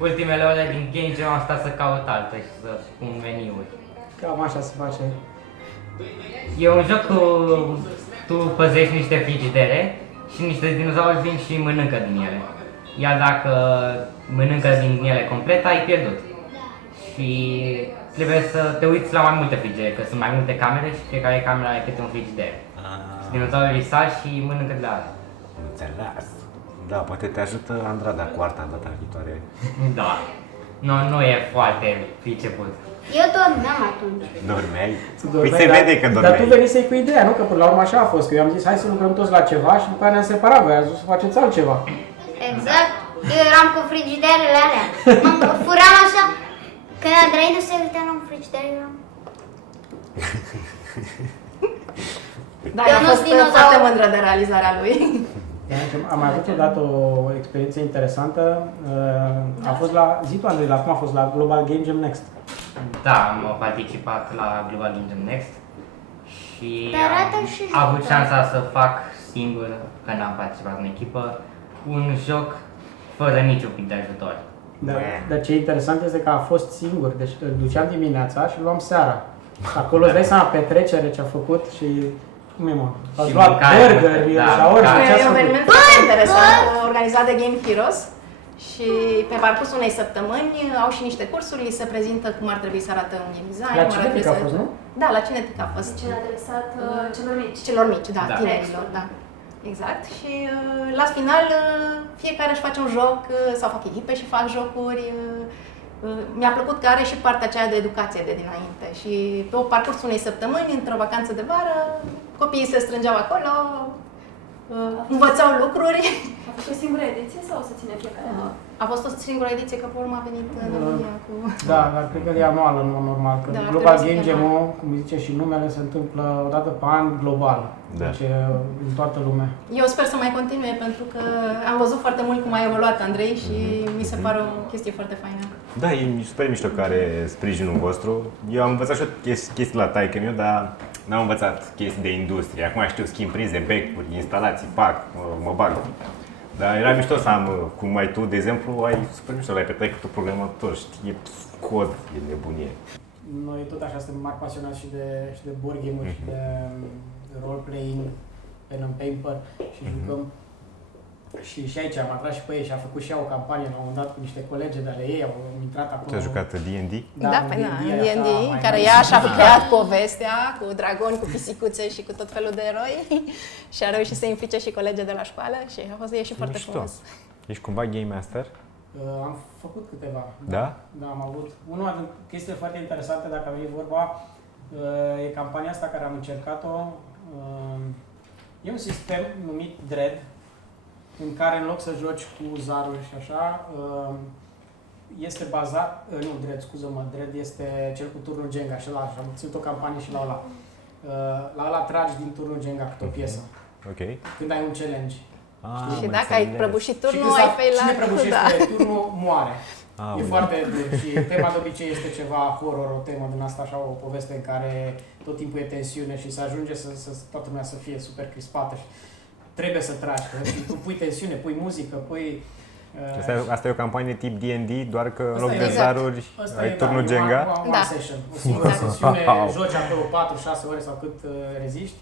Ultimele ore din game jam am stat să caut altă și să pun meniuri. Cam așa se face. E un joc cu tu păzești niște frigidere și niște dinozauri vin și mănâncă din ele. Iar dacă mănâncă din ele complet, ai pierdut. Și trebuie să te uiți la mai multe frigidere, că sunt mai multe camere și fiecare cameră are câte un frigider. Dinozaurii sar și mănâncă de la alea. Înțeles. Da, poate te ajută Andrada cu arta data viitoare. Da. Nu e foarte priceput. Eu dormeam atunci. Dormeai? Tu Păi dormeai, se dar- vede că Dar tu dormeai. venisei cu ideea, nu? Că până la urmă așa a fost, că eu am zis hai să lucrăm toți la ceva și după aia ne-am separat, voi ați zis să faceți altceva. Exact. Eu eram cu frigiderele alea. Mă furam așa. Când Andrei nu se uita la un frigider, eram... Da, Eu eu am nu-s fost dinozaur. foarte mândră de realizarea lui. Am mai avut odată o experiență interesantă. A fost la, zi tu Andrei, la cum a fost la Global Game Jam Next? Da, am participat la Global Game Jam Next și Dar arată și am avut jocul. șansa să fac singur, când am participat în echipă, un joc fără niciun pic de ajutor. Dar ce interesant este că a fost singur, deci îl duceam dimineața și îl luam seara. Acolo îți dai seama petrecere ce a făcut și cum e, mă? Ați Și luat mâncare, burger, da, shawarma, mâncare. ce E ați un făcut? eveniment foarte interesant organizat de Game Heroes și pe parcursul unei săptămâni au și niște cursuri, li se prezintă cum ar trebui să arate un game design. La cum ar trebui Cinetic a să- fost, nu? Da, la Cinetic a fost. Cel adresat celor mici. Celor mici, da, Da. tinerilor, da. Exact. Și la final fiecare își face un joc sau fac echipe și fac jocuri. Mi-a plăcut că are și partea aceea de educație de dinainte și pe parcursul unei săptămâni, într-o vacanță de vară, copiii se strângeau acolo, învățau lucruri. A fost o singură ediție sau o să ține fiecare an? A fost o singură ediție, că pe urmă a venit în România cu... Da, dar cred că e anual în mod normal, că Da, ar Global trebui să Game fie Jam-ul, cum zice și numele, se întâmplă o dată pe an global, Da. deci în toată lumea. Eu sper să mai continue, pentru că am văzut foarte mult cum a evoluat Andrei și mi se pare o chestie foarte faină. Da, e super mișto că are sprijinul vostru. Eu am învățat și eu chestii la taică-miu, dar n-am învățat chestii de industrie. Acum știu schimb prize, becuri, instalații, pac, mă bag. Dar era mișto să am, cum ai tu, de exemplu, ai super mișto, l-ai pe taică-tu programator, știe cod, e nebunie. Noi tot așa suntem mari pasionați și de board game-uri și de role-playing, pen and paper și jucăm. Și aici am atras și pe ei și a făcut și ea o campanie la un moment dat cu niște colege de ale ei, au intrat acolo. Tu ai jucat D&D? Da, un pe D&D în așa, D&D, mai care mai ea și-a simplu. creat povestea cu dragoni, cu pisicuțe și cu tot felul de eroi și a reușit să implice și colegi de la școală și a fost ieșit foarte Mișto. frumos. Ești cumva game master? Am făcut câteva. Da? Da, am avut. Una din chestiile foarte interesante, dacă a venit vorba, e campania asta care am încercat-o. E un sistem numit Dread, în care în loc să joci cu zaruri și așa, este bazat, nu, Dread, scuză-mă, Dread este cel cu turnul Jenga și ăla, și am ținut o campanie și la ăla. La ăla tragi din turnul Jenga câte o piesă, Ok. când ai un challenge. Și dacă ai prăbușit Și turnul, când ai failat. cine prăbușește Da. turnul, moare. Ah, E foarte dur și tema de obicei este ceva horror, o temă din asta, așa, o poveste în care tot timpul e tensiune și se ajunge să toată lumea să fie super crispată și trebuie să tragi, că tu pui tensiune, pui muzică, pui... Asta e o campanie tip D&D, doar că în Asta loc e de exact. zaruri Asta ai e, turnul da, Jenga. one Da. session, o singură sesiune, Wow. joci acolo 4-6 ore sau cât reziști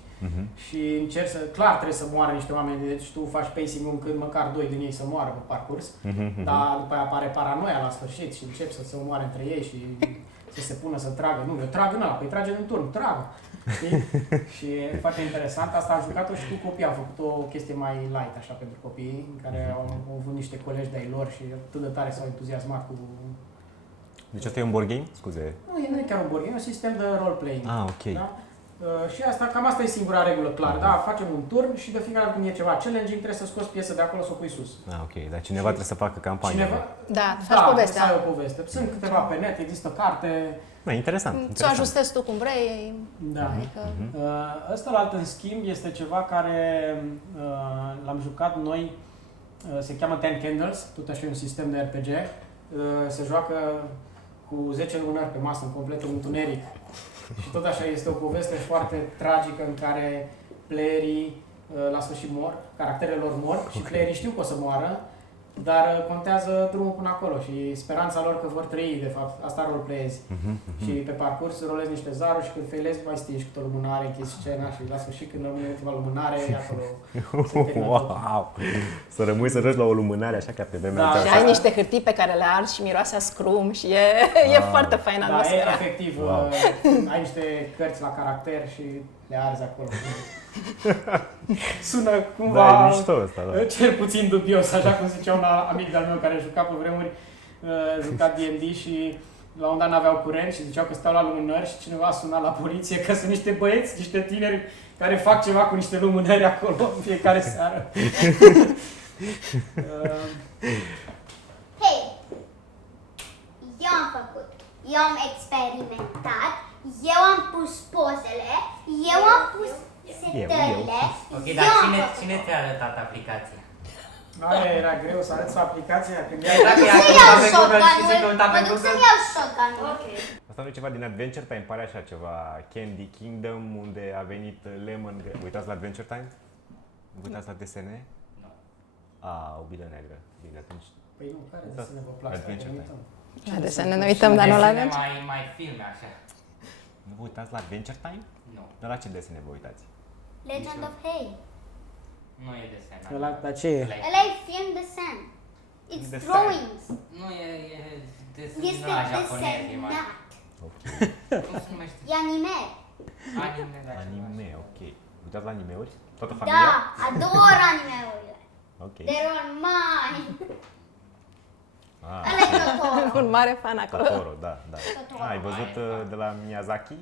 și încerci să, clar trebuie să moară niște oameni, deci tu faci pacing-ul încât măcar 2 din ei să moară pe parcurs, dar după aia apare paranoia la sfârșit și începi să se omoare între ei și să se pună să tragă. Nu, eu trag în ăla, păi trage în turn, tragă. Știi? Și e foarte interesant. Asta am jucat-o și cu copii. Am făcut o chestie mai light așa pentru copii, în care au avut niște colegi de-ai lor și atât de tare s-au entuziasmat cu... Deci asta e un board game? Scuze. Nu e chiar un board game, e un sistem de role-playing. Ah, ok. Da? Și asta, cam asta e singura regulă clară. Da, facem un turn și de fiecare dată când e ceva challenging trebuie să scoți piesă de acolo să o pui sus. Ah, ok. Dar cineva trebuie să facă campanie. Cineva? Da, faci Da, povestea. să ai o poveste. Sunt câteva pe net, există carte. Da, interesant. Ți-o interesant. ajustezi tu cum vrei. Da. Adică... Ăsta, în schimb, este ceva care l-am jucat noi, se cheamă Ten Candles, tot așa e un sistem de RPG. Se joacă cu 10 lumânări pe masă, în complet întuneric. Și tot așa este o poveste foarte tragică în care playerii la sfârșit mor, caracterele lor mor și playerii știu că o să moară, dar contează drumul până acolo și speranța lor că vor trăi, de fapt. Asta roleplayezi. Și pe parcurs rolezi niște zaruri și când failezi mai stingi cu o lumânare, închizi scena și la sfârșit când rămâne ultima lumânare, acolo se termină totul. Wow! Să rămâi să joci la o lumânare așa ca pe vremea Da. aceea. Și ai niște hârtii pe care le arzi și miroase a scrum și e foarte faină Da, e atmosfera. efectiv, Wow. ai niște cărți la caracter și le arzi acolo. Sună cumva, Da, e mișto ăsta, da. cel puțin dubios, așa cum zicea un amic de-al meu care juca pe vremuri, jucat D&D și la un dat n-aveau curent și ziceau că stau la lumânări și cineva a sunat la poliție că sunt niște băieți, niște tineri care fac ceva cu niște lumânări acolo în fiecare seară. Hei! Eu am făcut, eu am experimentat, eu am pus pozele, eu am pus setările, Ok, eu dar am cine făcut. ți-a arătat aplicația? Aia era greu să arăți aplicația când Mă duc Să iau shotgun-ul, shotgun-ul, mă duc să-mi iau shotgun-ul. Ok. Asta nu e ceva din Adventure Time, pare așa ceva Candy Kingdom, unde a venit Lemon. Uitați la Adventure Time? Uitați la desene? Nu. O bilă neagră. Bine, atunci. Păi nu, care desene vă plac? Adventure Stai, că Time. ne uităm. La desene ne uităm, dar nu la Desene avem. mai filme așa. Nu vă uitați la Adventure Time? Nu. Dar la ce desene vă uitați? Legend of Hay. Nu e desen. Ăla, dar ce e? Ăla e film desen. It's Desen. drawings. Nu e desen Este la japonez, e mai... desenat. Ok. Cum se numește? E anime. Anime, da, ceva. Anime, ok. Uitați la animeuri? Toată Da, familia? ador anime-urile. Ok. They're all mine. Ah, Ăla e Totoro. Un mare fan acolo. Totoro, da, da. Totoro. Ai văzut de la Miyazaki?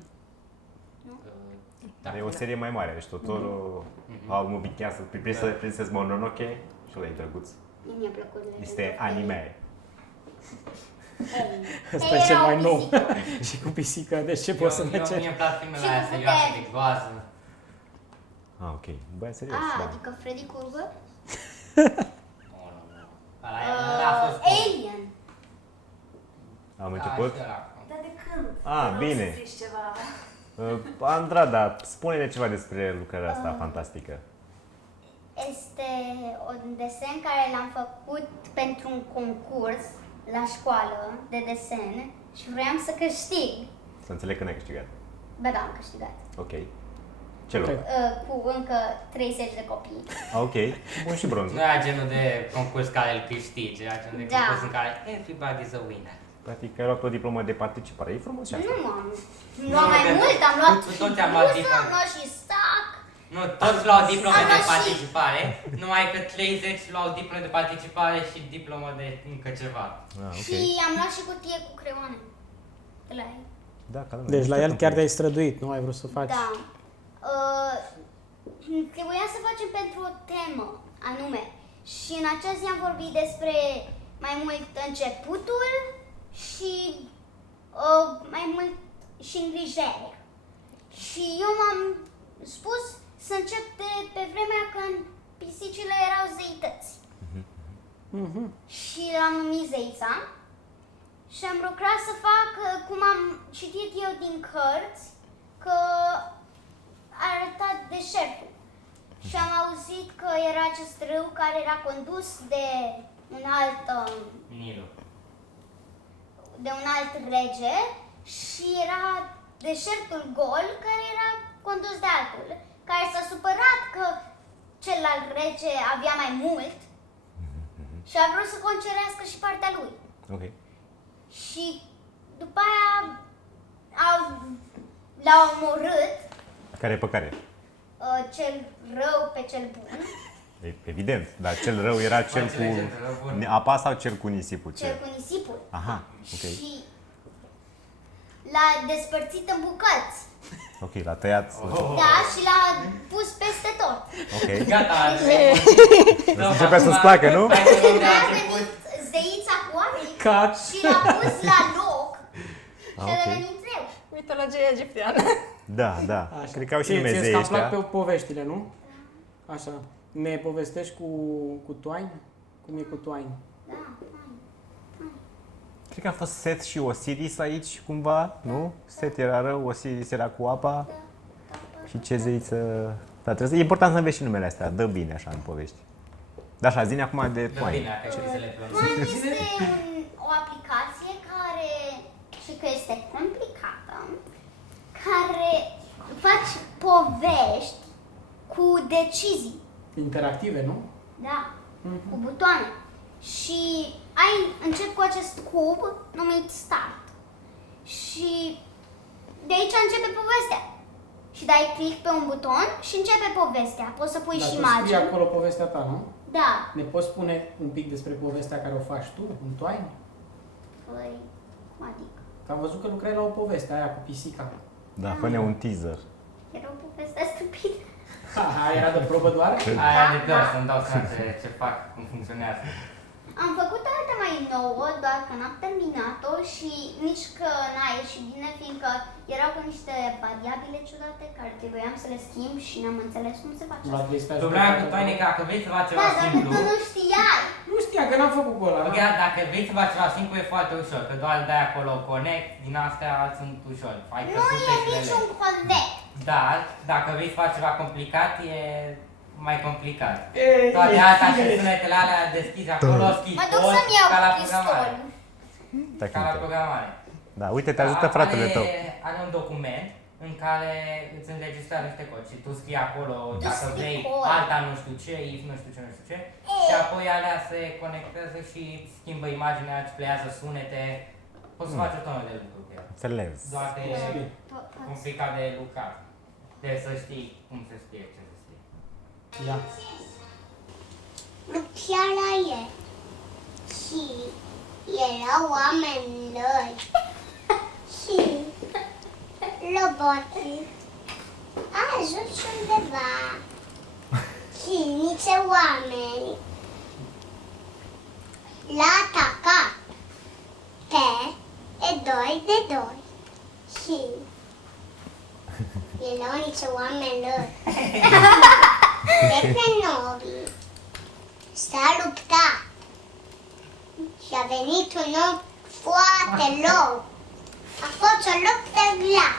Da. E o serie mai mare, deci Totoro, How Movie Castle, Princess Mononoke și ăla e drăguț. Mie mi-a plăcut Legend Este of Hay. anime. Ăsta e cel mai nou. Și cu pisică, deci ce poți să ne Mie ceri? îmi plac filmele Și aia cu serioase puteri. de groază. Ok. Băi, serios, da. Adică Freddy Krueger? Ăla a fost bun. Alien. Am început? Da, ăla. Dar de când? Ah, Te rog bine. să zici ceva. Andrada, spune-ne ceva despre lucrarea asta fantastică. Este un desen care l-am făcut pentru un concurs la școală de desen și vreau să câștig. Să înțeleg că n-ai câștigat. Ba da, am câștigat. Ok. Ce loc? Cu încă 30 de copii. Ok. Bun și bronz. Nu era genul de concurs care îl câștigi, era genul de Da. concurs în care everybody's a winner. Practic ai luat o diplomă de participare. E frumos și asta. Nu am luat mai că mult, am luat cu și toți am luat blusă, diplome. am luat și sac. Nu, toți luau diplome Am de luat și- participare, numai că 30 luau diplome de participare și diplomă de încă ceva. Ah, ok. Și am luat și cutie cu creioane. De la el. Da, ca lumea. Deci Nu la știu el cum chiar e. te-ai străduit, nu ai vrut să faci. Da. Trebuia să facem pentru o temă anume. Și în acea zi am vorbit despre mai mult începutul și mai mult și îngrijirea. Și eu m-am spus să încep de pe vremea când pisicile erau zeități. Și l-am numit Zeița și am lucrat să fac cum am citit eu din cărți, că a arătat deșertul. Și am auzit că era acest râu care era condus de un alt Nilu. rege și era deșertul gol care era condus de altul, care s-a supărat că celălalt rege avea mai mult și a vrut să concerească și partea lui. Ok. Și după aia l-au omorât Care pe care? cel rău pe cel bun, Evident, dar cel rău era cel Mai cu înțelegem, rău bun. apa sau cel cu nisipul? cel cu nisipul. Aha, ok. Și l-a despărțit în bucăți. Ok, l-a tăiat. Da, și l-a pus peste tot. Ok. Gata, Începea să-ți placă, nu? Hai să luăm de la A început. venit zeița cu aripi Cat. și l-a pus la loc și a ok. devenit zeu. Mitologie egipteană. Da, da. Așa. Cred că au și Ție Dumnezei îți cam plac ăștia. pe poveștile, nu? Așa. Ne povestești cu Twine? Cum e cu Twine? Da, Cred că a fost Seth și Osiris aici, cumva, nu? Seth era rău, Osiris era cu apa. Și ce zeiță... Da, trebuie să... E important să înveți și numele astea, dă bine așa în povești. Da, așa, zi-ne acum de Dă Twine. bine, că știi să le pronunți. Twine este o aplicație care, și că este complicată, care faci povești cu decizii. Interactive, nu? Da, cu butoane. Și încep cu acest cub numit Start. Și de aici începe povestea. Și dai click pe un buton și începe povestea. Poți să pui Dar și tu scrii imagini. acolo povestea ta, nu? Da. Ne poți spune un pic despre povestea care o faci tu în Twine? Păi, cum adică? Că am văzut că lucrai la o poveste aia cu pisica. Da, fă-ne un teaser. Era o poveste stupidă. Aia era de probă doar? Aia de dor, să-mi dau seama ce fac, cum funcționează. Am făcut alta mai nouă, doar că n-am terminat-o și nici că n-a ieșit bine, fiindcă erau cu niște variabile ciudate care trebuiam să le schimb și n-am înțeles cum se face asta. Problema cu Toinica, că vrei să faci Da, ceva dar simplu. tu nu știai. Nu știam că n-am făcut cu ăla. Ok, dacă vrei să faci ceva simplu e foarte ușor, că doar dai acolo connect, din astea sunt ușor. Ai Nu căsute e și le niciun legi. connect. Dar, dacă vrei să faci ceva complicat, e mai complicat. Toate astea și sunetele alea deschizi acolo, schizi Mă duc post, să-mi iau ca la programare. pistolul. Ca la programare. Da, uite, te ajută fratele tău. Are un document în care îți înregistrează niște cod și tu scrii acolo dacă scrii vrei cod. alta nu știu ce, if nu știu ce, nu știu ce și apoi alea se conectează și schimbă imaginea, îți pleiază sunete, poți să faci o tonă de lucruri cu el. Înțeles. Doar că e complicat de lucrat. Trebuie să știi cum se scrie, ce se scrie. Ia. Lucrarea e și erau oameni răi și roboții a ajuns undeva și niște oameni l-a atacat pe E2D2 și erau niște oameni răi. Technonobii s-a luptat și a venit un om foarte low. A fost o luptă grea.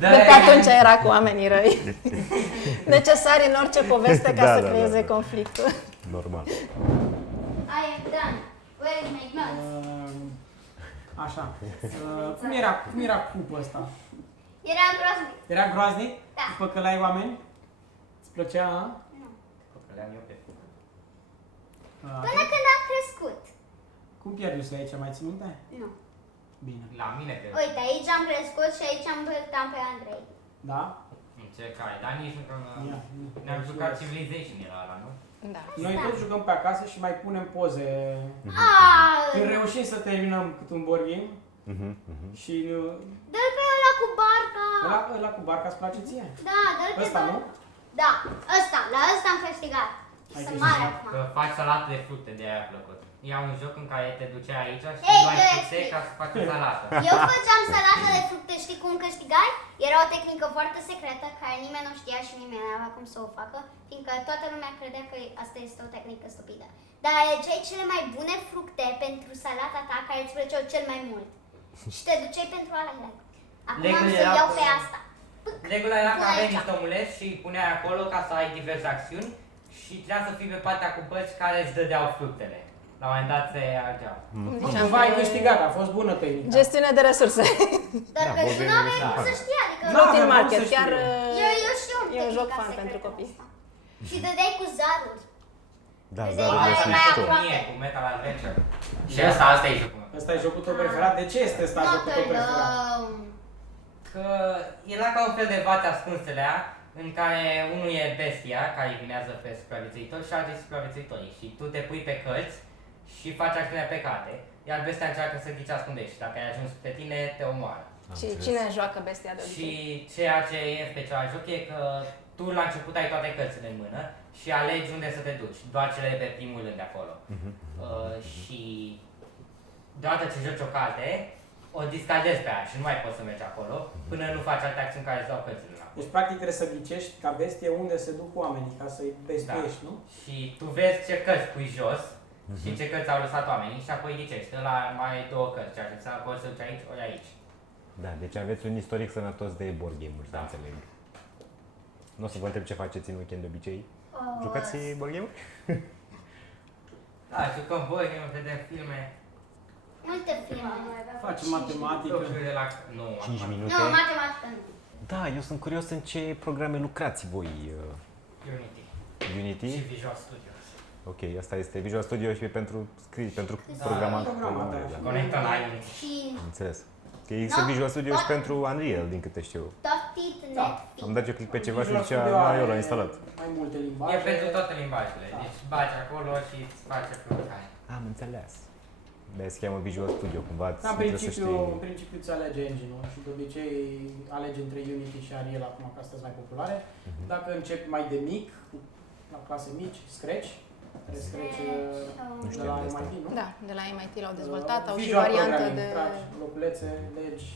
Da, De pe atunci era cu oamenii răi. Necesari în orice poveste ca să creeze conflictul. Normal. I am done. Where is my nuts? Așa. Cum era cupul ăsta? Era groaznic. Era groaznic? Da. După că l-ai oameni? Îți plăcea, a? Le-am eu pe Până când am crescut. Cum pierduse aici, mai ții minte? Nu. Bine. La mine pe Uite, aici am crescut și aici am am pe Andrei. Da? încercare, dar nici nu că Ia. ne-am jucat Civilization era ăla, nu? Da. Noi tot jucăm pe acasă și mai punem poze. Când reușim să terminăm cât un board game și Dă-l pe ăla cu barca. ăla cu barca îți place ție? Da, dă-l pe Ăsta, nu? Da, ăsta, la ăsta am câștigat. Ai Sunt câștigat? mare acum. Că faci salată de fructe, de aia a plăcut. Ia un joc în care te duceai aici și Ei, luai eu fructe explic. ca să faci o salată. Eu făceam salată de fructe, știi cum câștigai? Era o tehnică foarte secretă care nimeni nu știa și nimeni nu avea cum să o facă, fiindcă toată lumea credea că asta este o tehnică stupidă. Dar alegeai cele mai bune fructe pentru salata ta care îți plăceau cel mai mult. Și te duceai pentru alea. Acum am să iau pe asta. Regula era că Pune aveai aici. niște omuleți și îi puneai acolo ca să ai diverse acțiuni și trebuia să fii pe partea cu băți care îți dădeau fructele. La un moment dat se argeau. Cumva ai câștigat, a fost bună tehnica. Gestiune de resurse. Dar Da, că și Bobby nu aveai nu cum știu. să știi, adică... Da, Rotin aveam market, cum să chiar știu. Eu știu e un joc tehnica fan pentru secretă copii. asta. Și dădeai cu zaruri. Da, Vedeai da, mai- da, mai mișto. aproape. Mie, cu Metal Adventure. Și asta e jocul meu. Ăsta e jocul tău preferat? De ce este ăsta Not jocul tău preferat? alone. Că era ca un fel de vați ascunselea în care unul e bestia care vinează pe supraviețuitori și alții supraviețuitorii. Și tu te pui pe cărți și faci acțiunea pe carte, iar bestia încearcă să ghicească unde ești. Dacă ai ajuns pe tine, te omoară. Și cine joacă bestia de Și obicei? ceea ce e special joc e că tu la început ai toate cărțile în mână și alegi unde să te duci, doar cele de pe primul rând de acolo. Și deodată ce joci o carte, o discardezi pe aia și nu mai poți să mergi acolo până nu faci alte acțiuni care îți dau cărțile înapoi. Deci practic trebuie să ghicești ca bestie unde se duc oamenii, ca să-i bestuiești, nu? Și tu vezi ce cărți pui jos și ce cărți au lăsat oamenii și apoi ghicești. Ăla mai ai două cărți, ceea ce înseamnă că ori să duci aici, ori aici. Da, deci aveți un istoric sănătos de board game-uri, să Da. înțeleg. Nu o să vă întreb ce faceți în weekend de obicei. Jucați board game-uri? Da, jucăm board game, vedem filme, Multe filme. Facem matematică. jocuri de la... Nu, 5 acum. minute? Nu, matematică nu. Da, eu sunt curios în ce programe lucrați voi. Unity. Unity? Și Visual Studios. Ok, asta este Visual Studio și pentru scris, pentru Da, programare. programare, Da. Conectă la Unity. Și Înțeles. Că există No, Visual Studio și tot- pentru Unreal, din câte știu. tot partit Da. Netflix. Am dat eu click pe ceva și Visual zicea, Studio eu are l-am instalat. Mai multe limbaje. E pentru toate limbajele, Da. deci bagi acolo și îți face flotare. Am înțeles. De se cheamă Visual Studio, cumva Da, în trebuie să principiu, știi... în principiu ți alege engine-ul și de obicei alege între Unity și Unreal acum, că astea sunt mai populare. Dacă începi mai de mic, la clase mici, Scratch, de Scratch Nu de știam la de asta. MIT, nu? Da, de la MIT l-au dezvoltat, au și Visual variantă programming, de... tragi loculețe, legi.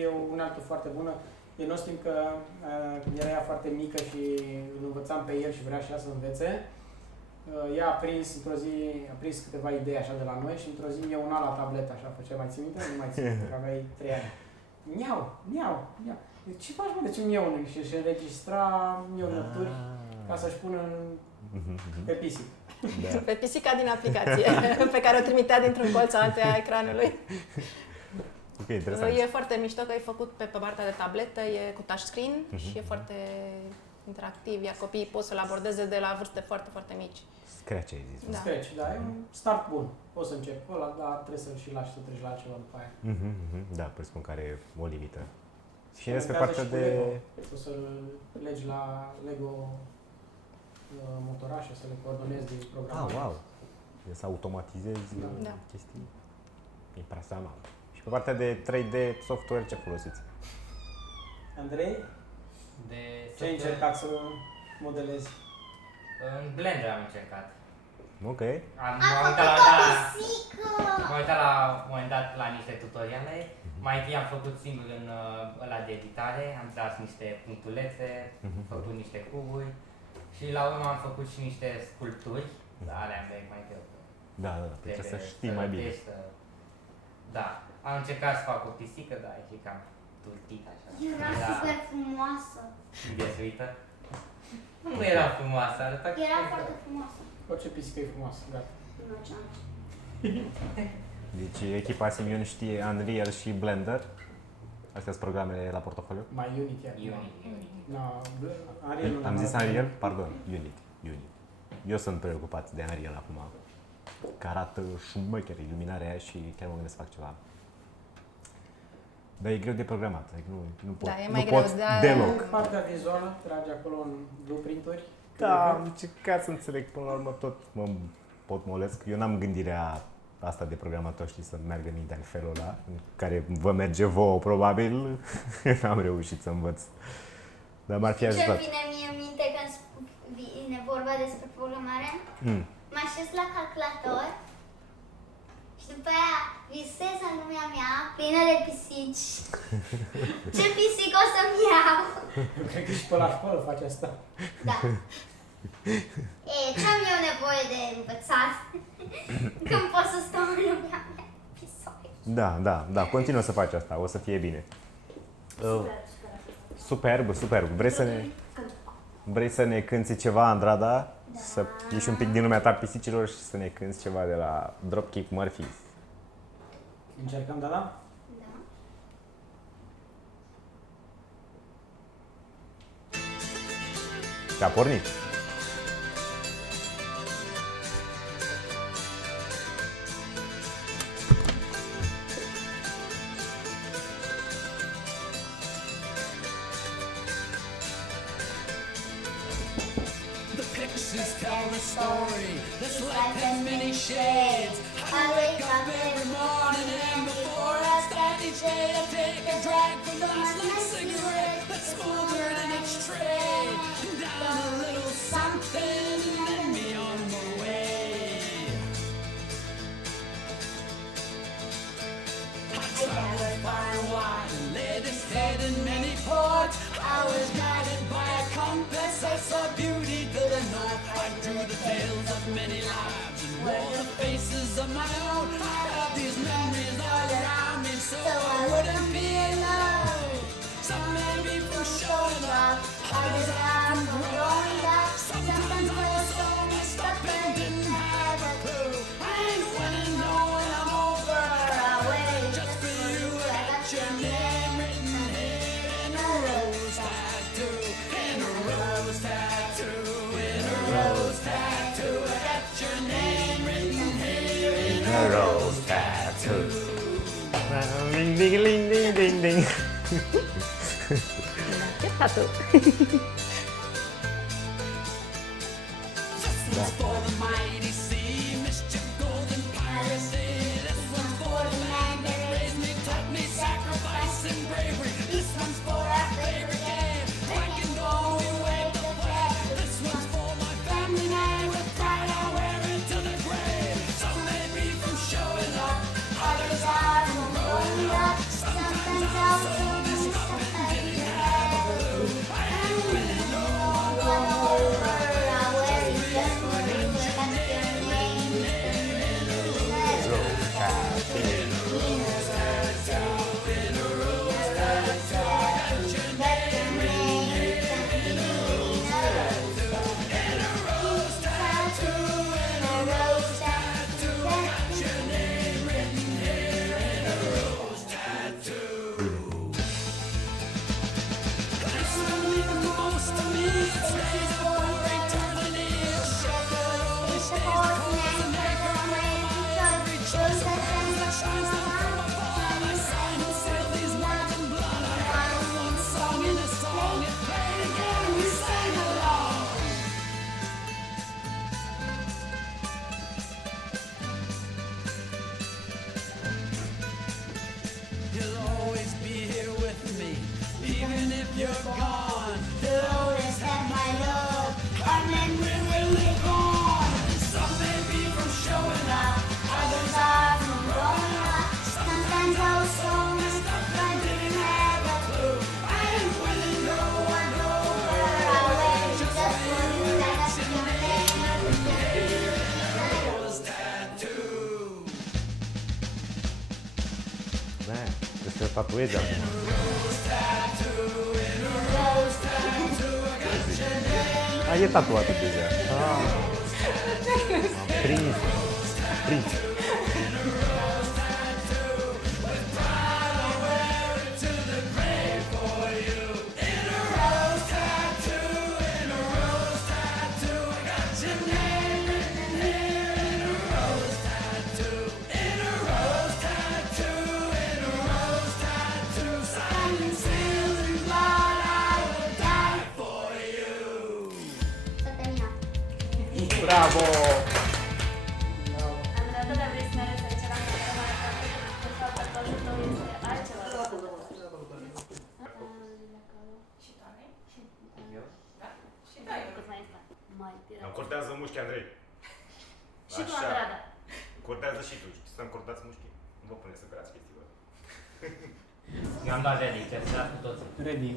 E o unealtă foarte bună. E nostim că când era ea foarte mică și îl învățam pe el și vrea și ea să învețe, ea a prins într-o zi, a prins câteva idei așa de la noi și într-o zi mi-a una la tabletă așa, făcea, mai ții minte? Nu mai ții minte, că aveai 3 ani. Miau, miau, miau. Ce faci, mă, de ce miaunui? Și își înregistra miaunături ca să-și pună pe pisic. Da. Pe pisica din aplicație, pe care o trimitea dintr-un colț altuia a ecranului. Ok, interesant. E foarte mișto că e făcut pe partea de tabletă, e cu touchscreen și e foarte interactiv, iar copiii pot să-l abordeze de la vârste foarte, foarte mici. Scratch ai zis. Da. Scratch, da, e un start bun. Poți să începi cu ăla, dar trebuie să-l și lași să treci la altceva după aia. Da, presupun că are o limită. Și Se despre conectează partea și cu de... Lego. Poți să-l legi la Lego motorașe, să le coordonezi din program. Ah, wow! Să automatizezi Da. chestii. Impresionant. Și pe partea de 3D software ce folosiți? Andrei, De ce ai încercat să modelezi? În Blender am încercat. Ok. Am M-am făcut uitat o la, pisică! m-am uitat la un moment dat la niște tutoriale. Mai întâi am făcut singur în ăla de editare, am tras niște punctulețe, făcut niște cuburi și la urmă am făcut și niște sculpturi, dar alea am mai greu. Da, trebuie să știi mai bine. rotești, Da, am încercat să fac o pisică, dar e și cam turtită așa. Era super frumoasă. Înghesuită. Nu era frumoasă, arăta Era foarte frumoasă. Orice pisică e frumoasă, gata. Deci echipa Simion știe Unreal și Blender. Astea sunt programele la portofoliu. Mai Unity acum. Unity. No, Unreal nu Am zis neapărat. Unreal? Pardon, Unity. Eu sunt preocupat de Unreal acum. Că arată șmecher iluminarea aia și chiar mă gândesc să fac ceva. Dar e greu de programat, adică nu pot, Da, e nu mai greu, pot dar- deloc. Partea vizuală, tragi acolo în blueprint-uri. Da, am încercat să înțeleg până la urmă tot mă potmolesc. Eu n-am gândirea asta de programator, știi, să meargă mintea în felul ăla, în care vă merge vouă, probabil. N-am reușit să învăț. Dar m-ar fi Ce ajutat. vine mie în minte când vine vorba despre programare? Mă așez la calculator și după aia visez în lumea mea plină de pisici. Ce pisică o să-mi iau? Cred că și pe la școală faci asta. Da. Ce am eu nevoie de învățat? Când pot să stau în lumea mea pisoi. Da, continuă să faci asta, o să fie bine. Super. Superb. Vrei să ne cânti ceva, Andrada? Da. Să ieși un pic din lumea ta pisicilor și să ne cânti ceva de la Dropkick Murphys. Încercăm, da? Da. Te-a pornit. Pictures tell the story. This life has many shades. I wake up every morning and before I start each day, I take a drag from the last lit cigarette that's smoldered in its tray. Down a little something and then me on my way. I traveled far and wide and laid this head in many ports. I was guided by a compass, I saw beauty to the north. I drew the tales of many lives and wore the faces of my own. I have these memories all around me so I wouldn't be alone. Some may be from showing up, others are from growing up. Sometimes I was so messed up and didn't have a clue. I ain't winning, no, and I'm over. I waited just for you. I got your name written here in a rose tattoo, in a rose tattoo, in a rose tattoo. I got your name written here in a rose tattoo. Ding ding ding ding ding ding. Tatu. Să tatuezi acum. E tatuat deja. Am prins. Bravo! Andreea, vrei să ne arăți aici la camera? De fapt, tatuajul tău este altceva. Și tare? Eu? Da. Și Da, cât mai este. Mai pirat. Îmi cortează mușchi, Andrei. Și tu, Andreea, da. Cortează și tu. Știi să-mi cortați mușchii? Nu vă puneți să berați festival. Eu am dat ready, te-ați dat cu toții. Ready.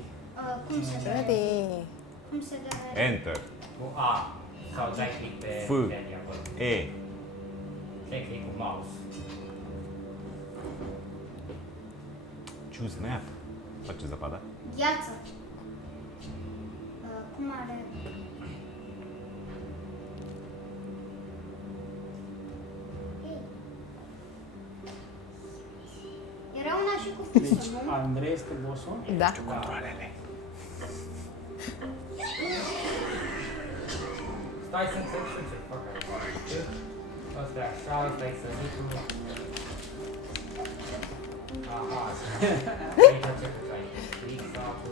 Cum se dă? Ready. Cum se dă? Enter. Cu A. Sau dai click pe F. ready acolo. E. Dai click cu mouse. Choose map. Face zăpada? Gheață. Cum are? Era una și cu Deci, fusul, nu? Andrei este bossul. Da. Controlele. Stai să înțeleg și ce fac aici. Asta e așa, ăsta e săritul. Aha, aici ce faci aici? Click sau cu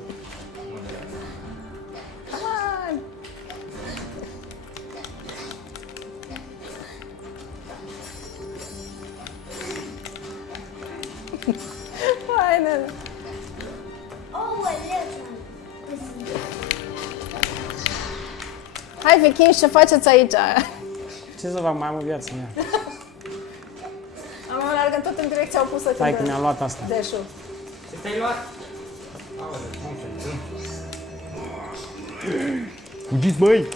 modelează. Come on! Hai, nene. Hai, Vichin, ce faceți aici? Ce să fac, mai am o viață în ea. Am alergat tot în direcția opusă. Stai că mi-am luat asta. Deșul. Ce te-ai luat? Aoleu, cum se întâmplă? Fugiți, măi!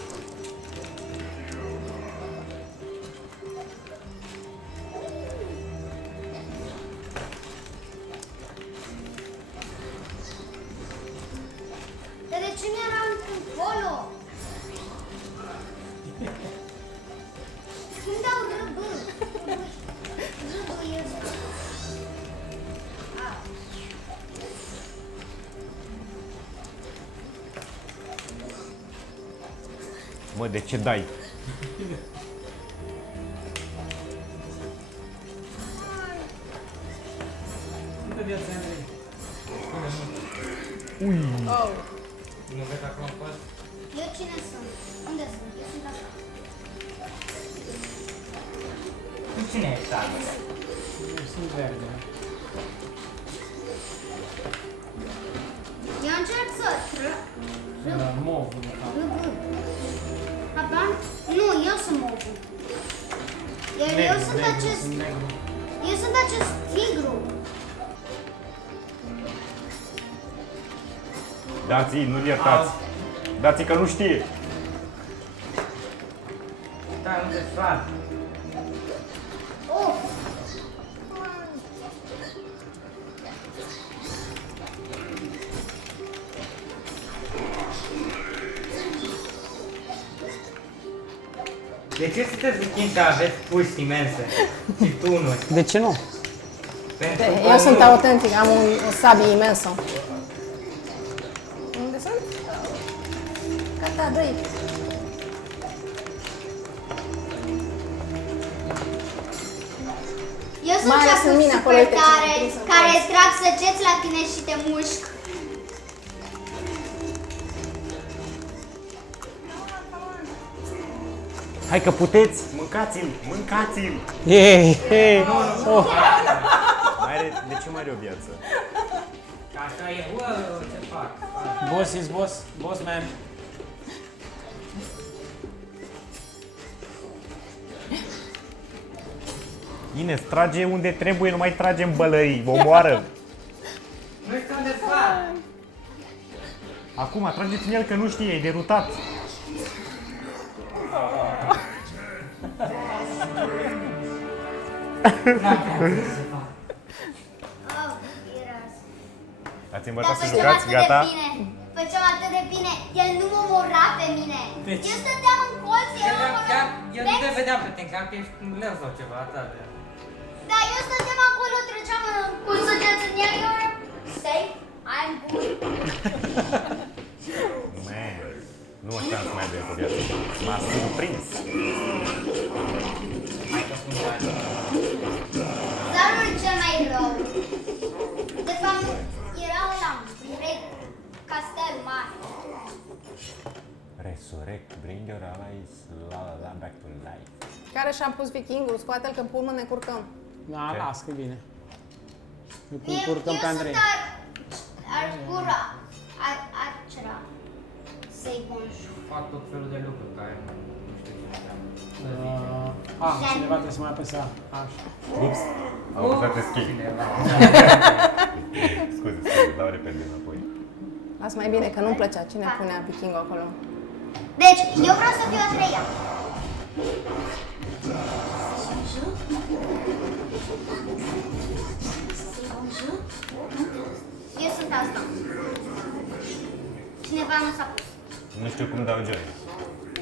Dar de ce mi-era încolo? Când dau râbâl? Râbâl e... Mă, de ce dai? Câtă viață ai, Andrei? Oh. cine sunt? Unde sunt? Eu sunt asta. Tu cine ești, Alex? Eu sunt verde. Eu încerc să Movul, de fapt. Habar? Nu, eu sunt movul. Eu sunt acest... Eu sunt acest tigru. Dați-i, nu-l iertați. Dați-i că nu știe. Da, unde fac? Oh! De ce sunteți viking că aveți puși imense și tunuri? De ce nu? Pentru Eu sunt autentic, am o sabie imensă. Unde sunt? Gata, dă-i. Eu sunt Mai cea ales în cu mine, acolo, super uite, tare, ce m-am prins în care colț. trag săgeți la tine și te mușc. Hai că puteți! Mâncați-l! Mâncați-l! Ei, ei! Oh. Mai are, de ce mai are o viață? Așa e, wow, ce fac? Boss is boss. Boss man. Ines, trage unde trebuie, nu mai trage în bălării, vă omoară! Nu știu unde fac! Acum, trageți în el că nu știe, e derutat! Oh, iras. Ați Dar învățat să făceam jucați? atât Gata? de bine. Făceam atât de bine. El nu mă omora pe mine. Deci- Eu stăteam în colț, eram acolo. Eu nu te vedeam pe tine, că ești un leu sau ceva, atât de... Da, eu stăteam acolo, treceam cu săgeți în el, eu eram safe, I'm good. Man, nu așteam să mai dea cu viață. M-a surprins! Hai că sunt bani. Zarul cel mai rău. De fapt, era ăla, castel mare. Resurrect, bring your allies la back to life. Care și-am pus vikingul? Scoate-l că în urmă ne curcăm. Da, las că bine. Eu cum Eu curcăm pe Andrei. sunt Arcura. Arcera. Să-i bonjour. Fac tot felul de lucruri care nu știu ce înseamnă. Cineva trebuie să mai apese A. Așa. Ups, am apăsat escape. Cineva. Scuze, dau repede înapoi. Las mai bine, că nu-mi plăcea cine punea vikingul acolo. Deci, eu vreau să fiu a treia. Eu sunt asta. Cineva nu s-a pus. Nu știu cum dau join.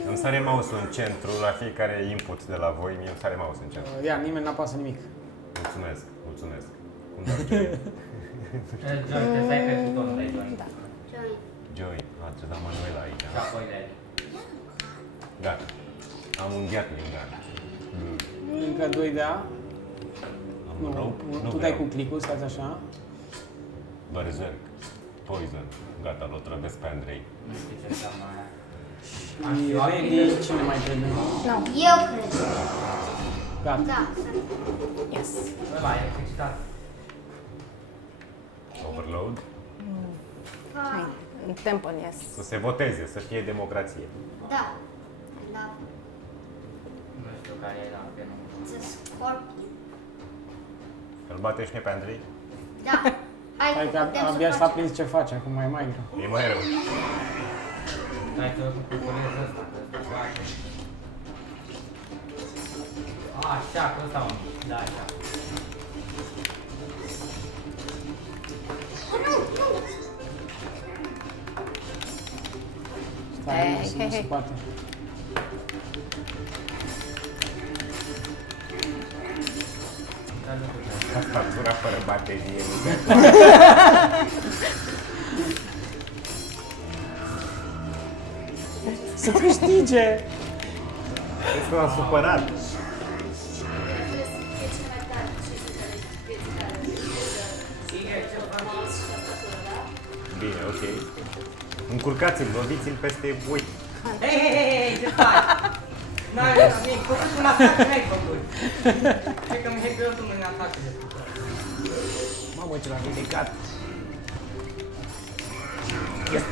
Îmi sare mouse-ul în centru, la fiecare input de la voi, mie îmi sare mouse în centru. Ia, nimeni n-apasă nimic. Mulțumesc, mulțumesc. Cum dau join? Join, te stai pe butonul de join. Join. Join. A, trebuie da Manuela aici. Și apoi de Gata. Am unghiat linga. Încă 2 de A. Am Nu, un rope. tu dai cu clicul, stați așa. Berserk. Poison. Gata, îl otrăvesc pe Andrei. nu știu ce înseamnă aia. Și ready, cine mai trebuie? Eu cred. Gata. Da, sunt. Yes. Ăla e excitat. Overload. Hai, în temple, yes. Să se voteze, să fie democrație. Da. Da. Nu știu care e la pe nu. It's a scorpion. Îl bate și pe Andrei? Da. Hai, Hai că putem să abia s-a facem. prins ce face, acum e mai greu. E mai rău. Hai să cu cuculețul ăsta, că ăsta face. Așa, că ăsta un... Da, așa. Stai, nu, Hei, să hei, nu se hei. poate. Da, lucrurile. Tastatura fără baterie. Să câștige! Este l-am supărat. Bine, ok. Încurcați-l, loviți-l peste voi. Hei, ce faci? Mi-ai făcut un atac, ce mi-ai făcut? Cred că mi-ai făcut un atac de făcut. Mamă, ce l-am ridicat! Yes!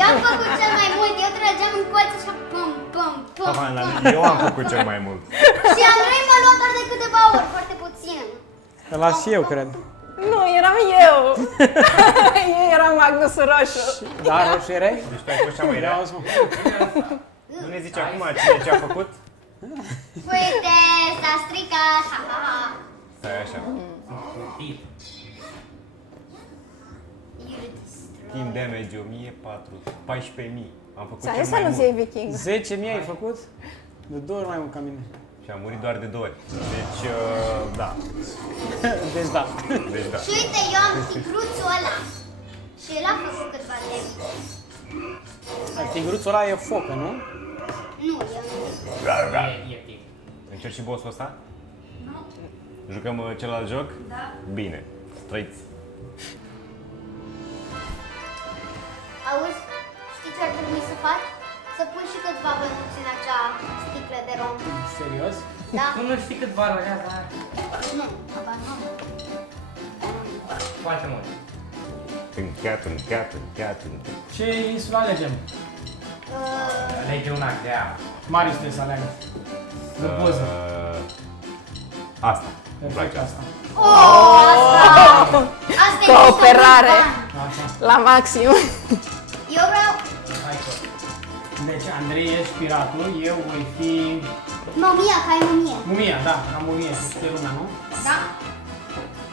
Eu am făcut cel mai mult, eu trăgeam în colț așa, pum, pum, pum, pum. Eu am făcut cel mai mult. Și Andrei mă lua doar de câteva ori, foarte puțin. Ăla și eu, cred. Nu, eram eu! Eu eram Magnusul Roșu. Da, roșu erai? Deci tu ai fost cea mai rea? Nu ne zici acum cine ce a făcut? Uite, s-a stricat, ha, ha, ha. Stai așa. Team damage 1400, 14.000. Am făcut Ți-a cel zis mai să nu mult. ți iei viking. 10.000 ai făcut? De 2 ori mai mult ca mine. Și am murit doar de 2 ori. Deci, da. Deci da. Deci, da. Și uite, eu am tigruțul ăla. Și el a făcut câteva lemn. Tigruțul ăla e focă, nu? Nu, eu nu. E tic. Încerci și boss-ul ăsta? Nu? Jucăm celălalt joc? Da. Bine. Trăiți. Auzi, știi ce ar trebui să faci? Să pui și câțiva bănuți în acea sticlă de rom. Serios? Da? Tu nu știi cât valorează aia? Nu, aba nu. Foarte mult. Încheiat. Ce insulă alegem? Alege una grea. Marius trebuie să aleagă. De poză. Asta. Îmi Perfect place asta. asta. Asta e Cooperare. mișto, Așa. La maxim. eu vreau Hai că. Deci, Andrei ești piratul, eu voi fi... mumia, ca ai mumie. Mumia, da, ca mumie, este lumea, nu? Da?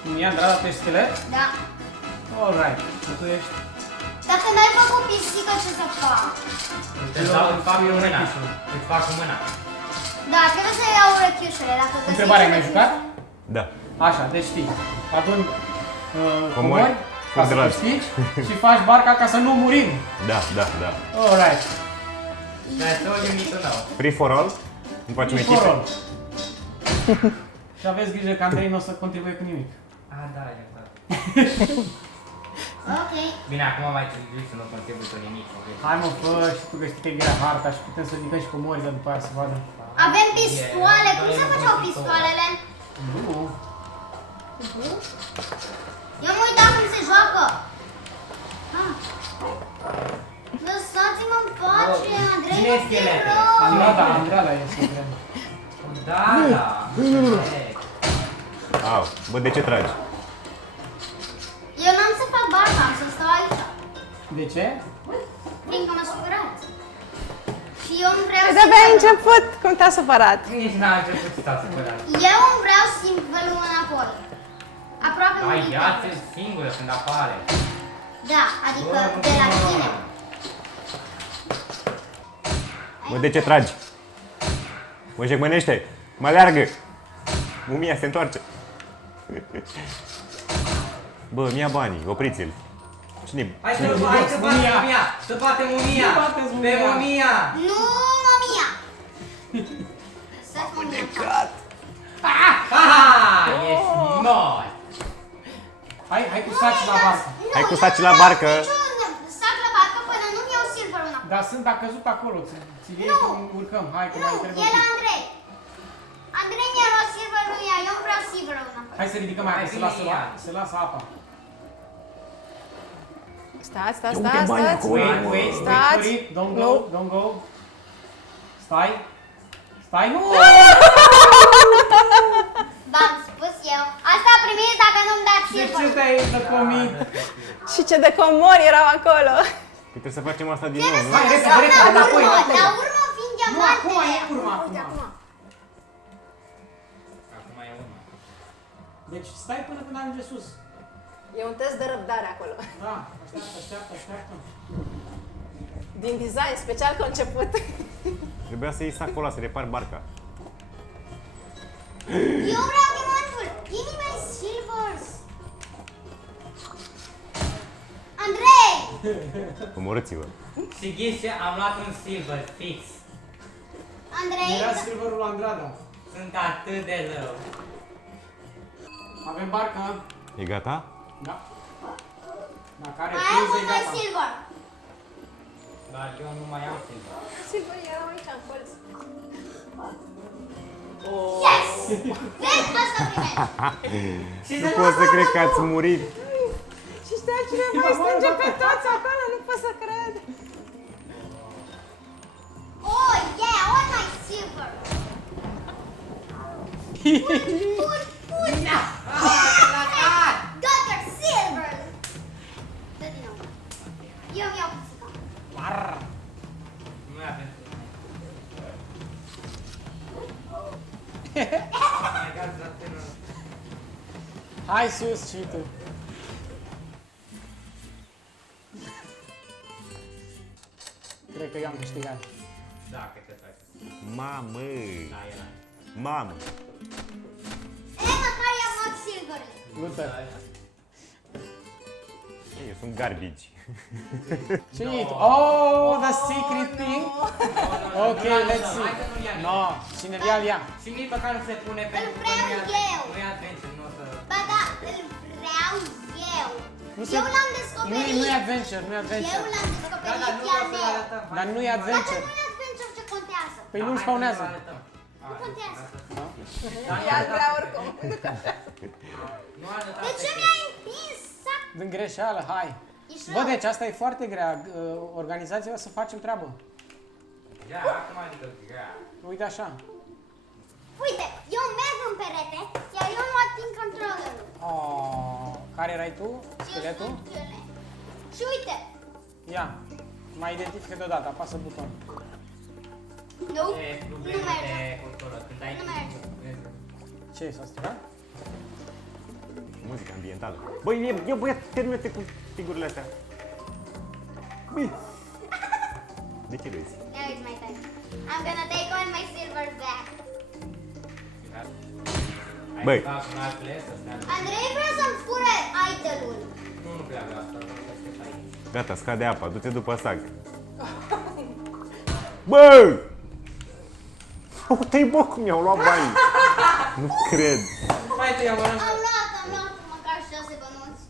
Mumia, Andrada, tu ești schelet? Da. Alright, și tu ești... Dacă n-ai făcut pisică, ce să fac? Îți fac cu mâna. Îți fac cu mâna. Da, trebuie să iau răchiușele, dacă găsești Întrebare, mai răchiușe. jucat? Da. Așa, deci știi, aduni Comori, ca să dragi. câștigi și faci barca ca să nu murim. Da. Alright. That's all you need to know. Free for all? Nu facem Free for echipe? all. Și aveți grijă că Andrei nu o să contribuie cu nimic. Ah, da, e exact. Ok. Bine, acum mai trebuie să nu contribui cu nimic. ok? Hai mă, fă și tu că știi că e grea harta și putem să ridicăm și comorii, după aia să vadă. Avem pistoale, cum se făceau pistoalele? Nu. Eu mă uitam cum se joacă. Ah. Lăsați-mă în pace, Andrei, Cine nu e fi schelete? rău. Andrada este, cred. Da. Au, bă, de ce tragi? Eu n-am să fac barca, am să stau aici. De ce? Fiindcă mă supărat. Și eu îmi vreau De-abia ai silverul. început. Cum te-a supărat? Nici n-a început să stau supărat. Eu îmi vreau silverul înapoi. Aproape Ai, murit. ia-ți singură când apare. Da, adică de la tine. Bă, de ce tragi? Mă jecmănește! Mă leargă! Mumia se întoarce! Bă, mi-a banii, opriți-l! Cine? Hai să bate mumia! Să bate mumia! Nu bateți Pe mumia. mumia! Nu, mămia! Lăsați mămia. Haha! Ești mort! Hai cu saci la barcă. Hai cu saci la barcă. Sac la barcă până nu-mi iau silverul înapoi. Dar sunt, a căzut acolo, ți-l iei Nu. și urcăm. Hai că mai Nu, trebuie. e la Andrei. Andrei mi-a luat silverul ea, eu vreau silverul înapoi. Hai să ridicăm mai, Hai, să bine, lasă, ia. să lasă apa. Stați. Wait Stați. for it, don't Nu. go. Stai, nu! V-am spus eu. Asta primiți dacă nu-mi dați De ce silverul. te-ai lăcomit? Și ce de comori erau acolo. Păi trebuie să facem asta din nou, Trebuie nu? să Hai, lăsăm repede, la înapoi, urmă, înapoi. la urmă vin Nu, acum diamantele. e urma, Uite, acum. Acum e urmă. Deci stai până când ajunge sus. E un test de răbdare acolo. Da, așteaptă. Din design, special conceput. Trebuia să iei sacul ăla, să repari barca. Eu vreau diamantul. Give me my silvers. Andrei! Omorâți-vă. Și ghiși, am luat un silver fix. Andrei? Era silverul la Andrada. Sunt atât de rău. Avem barca. E gata? Da. Dacă are Mai am priză, e un mai gata. silver. Dar eu nu mai am silver. Silver erau aici în colț. Yes! Vezi, asta primești. Nu pot să cred că ați murit. Și știa cineva îi strânge pe toți acolo, nu pot să cred. Oh, yeah, all my silver. Put. Doctor Silver. Dă din nou. Eu mi-au pisica. Nu e avem. Hai sus și tu. Cred că eu am câștigat. Da, cred că faci. Mamă! Da, era. Mamă! E, măcar i-am luat silver. Luther. Eu sunt garbage. Ce e? Oh, the secret thing? Ok, let's see. Hai să nu-l ia. No, cine îl ia. Și nici măcar nu se pune pentru că vreau eu. nu e adventure, nu o să... Ba da, îl vreau eu. Nu Eu l-am descoperit. Nu e adventure, nu e Eu adventure. l-am Da, descoperit, dar nu e o al să-l meu. arătăm. Dar nu e Dacă adventure. nu e adventure, ce contează? Păi nu-l spawnează. Nu contează. Ea vrea oricum. Nu arăta. De ce mi-ai împins sac? Din greșeală, hai. Ești Bă, rău. deci asta e foarte grea. Organizația să facem treabă. Ia, acum adică, ia. Uite așa. Uite, eu merg în perete, iar eu nu ating controllerul. Oh, care erai tu? Și eu Skeletul? sunt ele. Și uite, Ia. Mai identifică deodată, apasă buton. nu, E nu problemă merge. de controlă. Când ai... Nu merge. Ce s-a stricat? Muzica ambientală. Băi, băiat, termină-te cu figurile astea. Băi. De ce râzi? Now it's my time. I'm gonna take all my silver back. Băi. Andrei vrea să-mi fure idolul. Nu prea vreau asta, vreau să stai aici. Gata, scade apa, du-te după sac. Bă! Uite-i bă cum i-au luat banii. Nu cred. Hai te iau, mă, Am luat măcar 6 bănuți.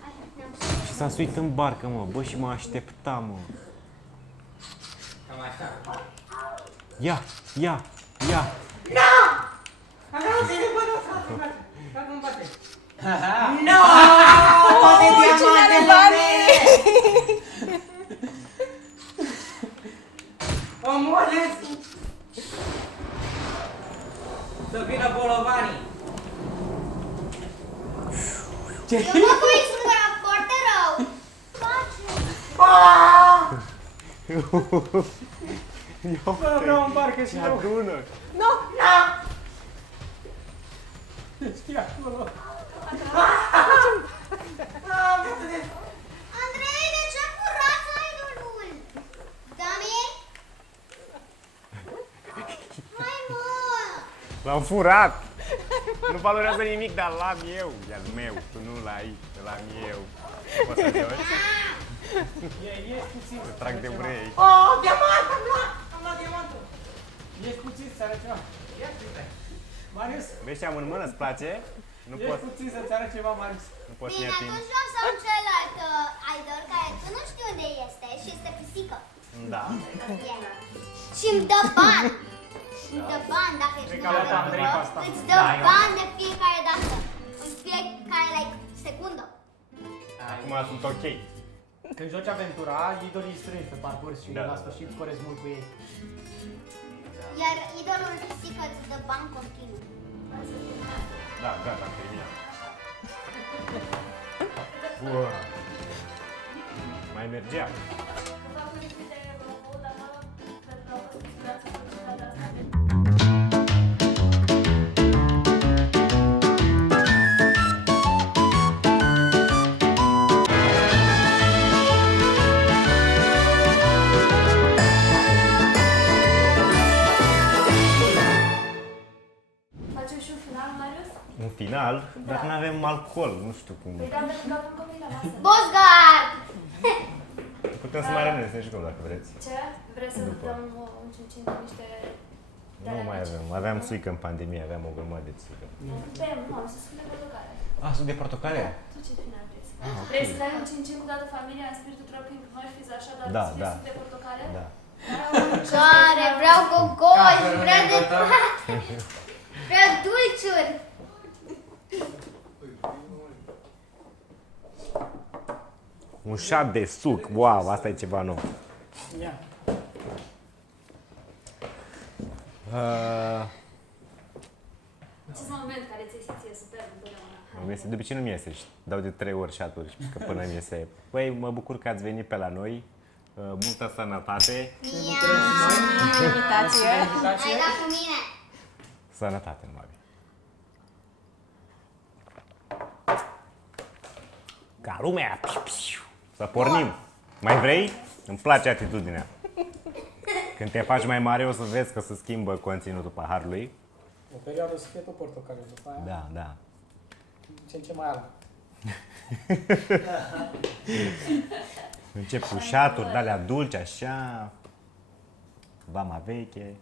Hai, ne-am și- Și s-a suit în barcă, mă. Bă, și mă aștepta, mă. Cam așa. Ia. Am vrut să-i dă bănuț, frate. Frate, nu-mi bate. No! Toate diamantele mele! Omoles! Să vină bolovanii! Eu mă voi supăra foarte rău. Bă, vreau în barcă și eu. Adună. Știi acolo. Andrei, de ce furați idolul? Dami? Hai, mă! L-am furat. Nu valorează nimic, dar l-am eu. E al meu, tu nu l-ai, l-am eu. Poți să joci? Ies puțin. Te trag de urei. Oh, diamant! Am luat diamantul! Ies puțin să arăt ceva. Ia uite. Marius, Vezi ce am în mână, îți place? Nu ies pot, puțin să-ți arăt ceva, Marius. nu pot Bine, să-mi ating. atunci vreau să am celălalt idol care tu nu știu unde este și este pisică. Da. Și îmi dă bani. Îmi dă bani dacă ești Cred că a luat mare Andrei pro, pe asta. îți dă Da, eu. bani de fiecare dată. În fiecare like, secundă. Acum sunt ok. Când joci aventura, idolii strângi pe parcurs și Da. la sfârșit corezi mult cu ei. Iar idolul pisică îți dă bani continuu. Da, gata, am terminat. Wow. Mai mergea. Facem și un final, Marius? Un final, dar nu avem alcool, nu știu cum. Păi da, pentru că avem copii la masă. Bosgard! Putem să mai rămânem, să ne jucăm dacă vreți. Ce? Vrei să dăm un cincin de niște... Nu mai avem. Aveam suică în pandemie, aveam o grămadă de suică. Bem, nu, să sunt de portocale. Ah, sunt de portocale? Tu ce final vrei să Vrei să dai un cincin cu toată familia în spiritul Tropic Noi Fiți așa, dar Da, să fie da. suc de portocale? Da. Care, vreau gogoși, vreau de toate. Vreau dulciuri. Un șat de suc, wow, asta e ceva nou. Ia. Ce moment care ți-ai simțit superb întotdeauna? De obicei nu-mi iese și dau de 3 ori șaturi, că până mi iese. Băi, mă bucur că ați venit pe la noi. Multă sănătate. Invitație. Hai la cu mine. Sănătate, numai. Ca lumea. Să pornim. Mai vrei? Îmi place atitudinea. Când te faci mai mare, o să vezi că se schimbă conținutul paharului. O perioadă să fie tot portocale, după aia Da, da. ce în ce mai alb. Încep cu șaturi, de-alea dulci, așa. Vama veche.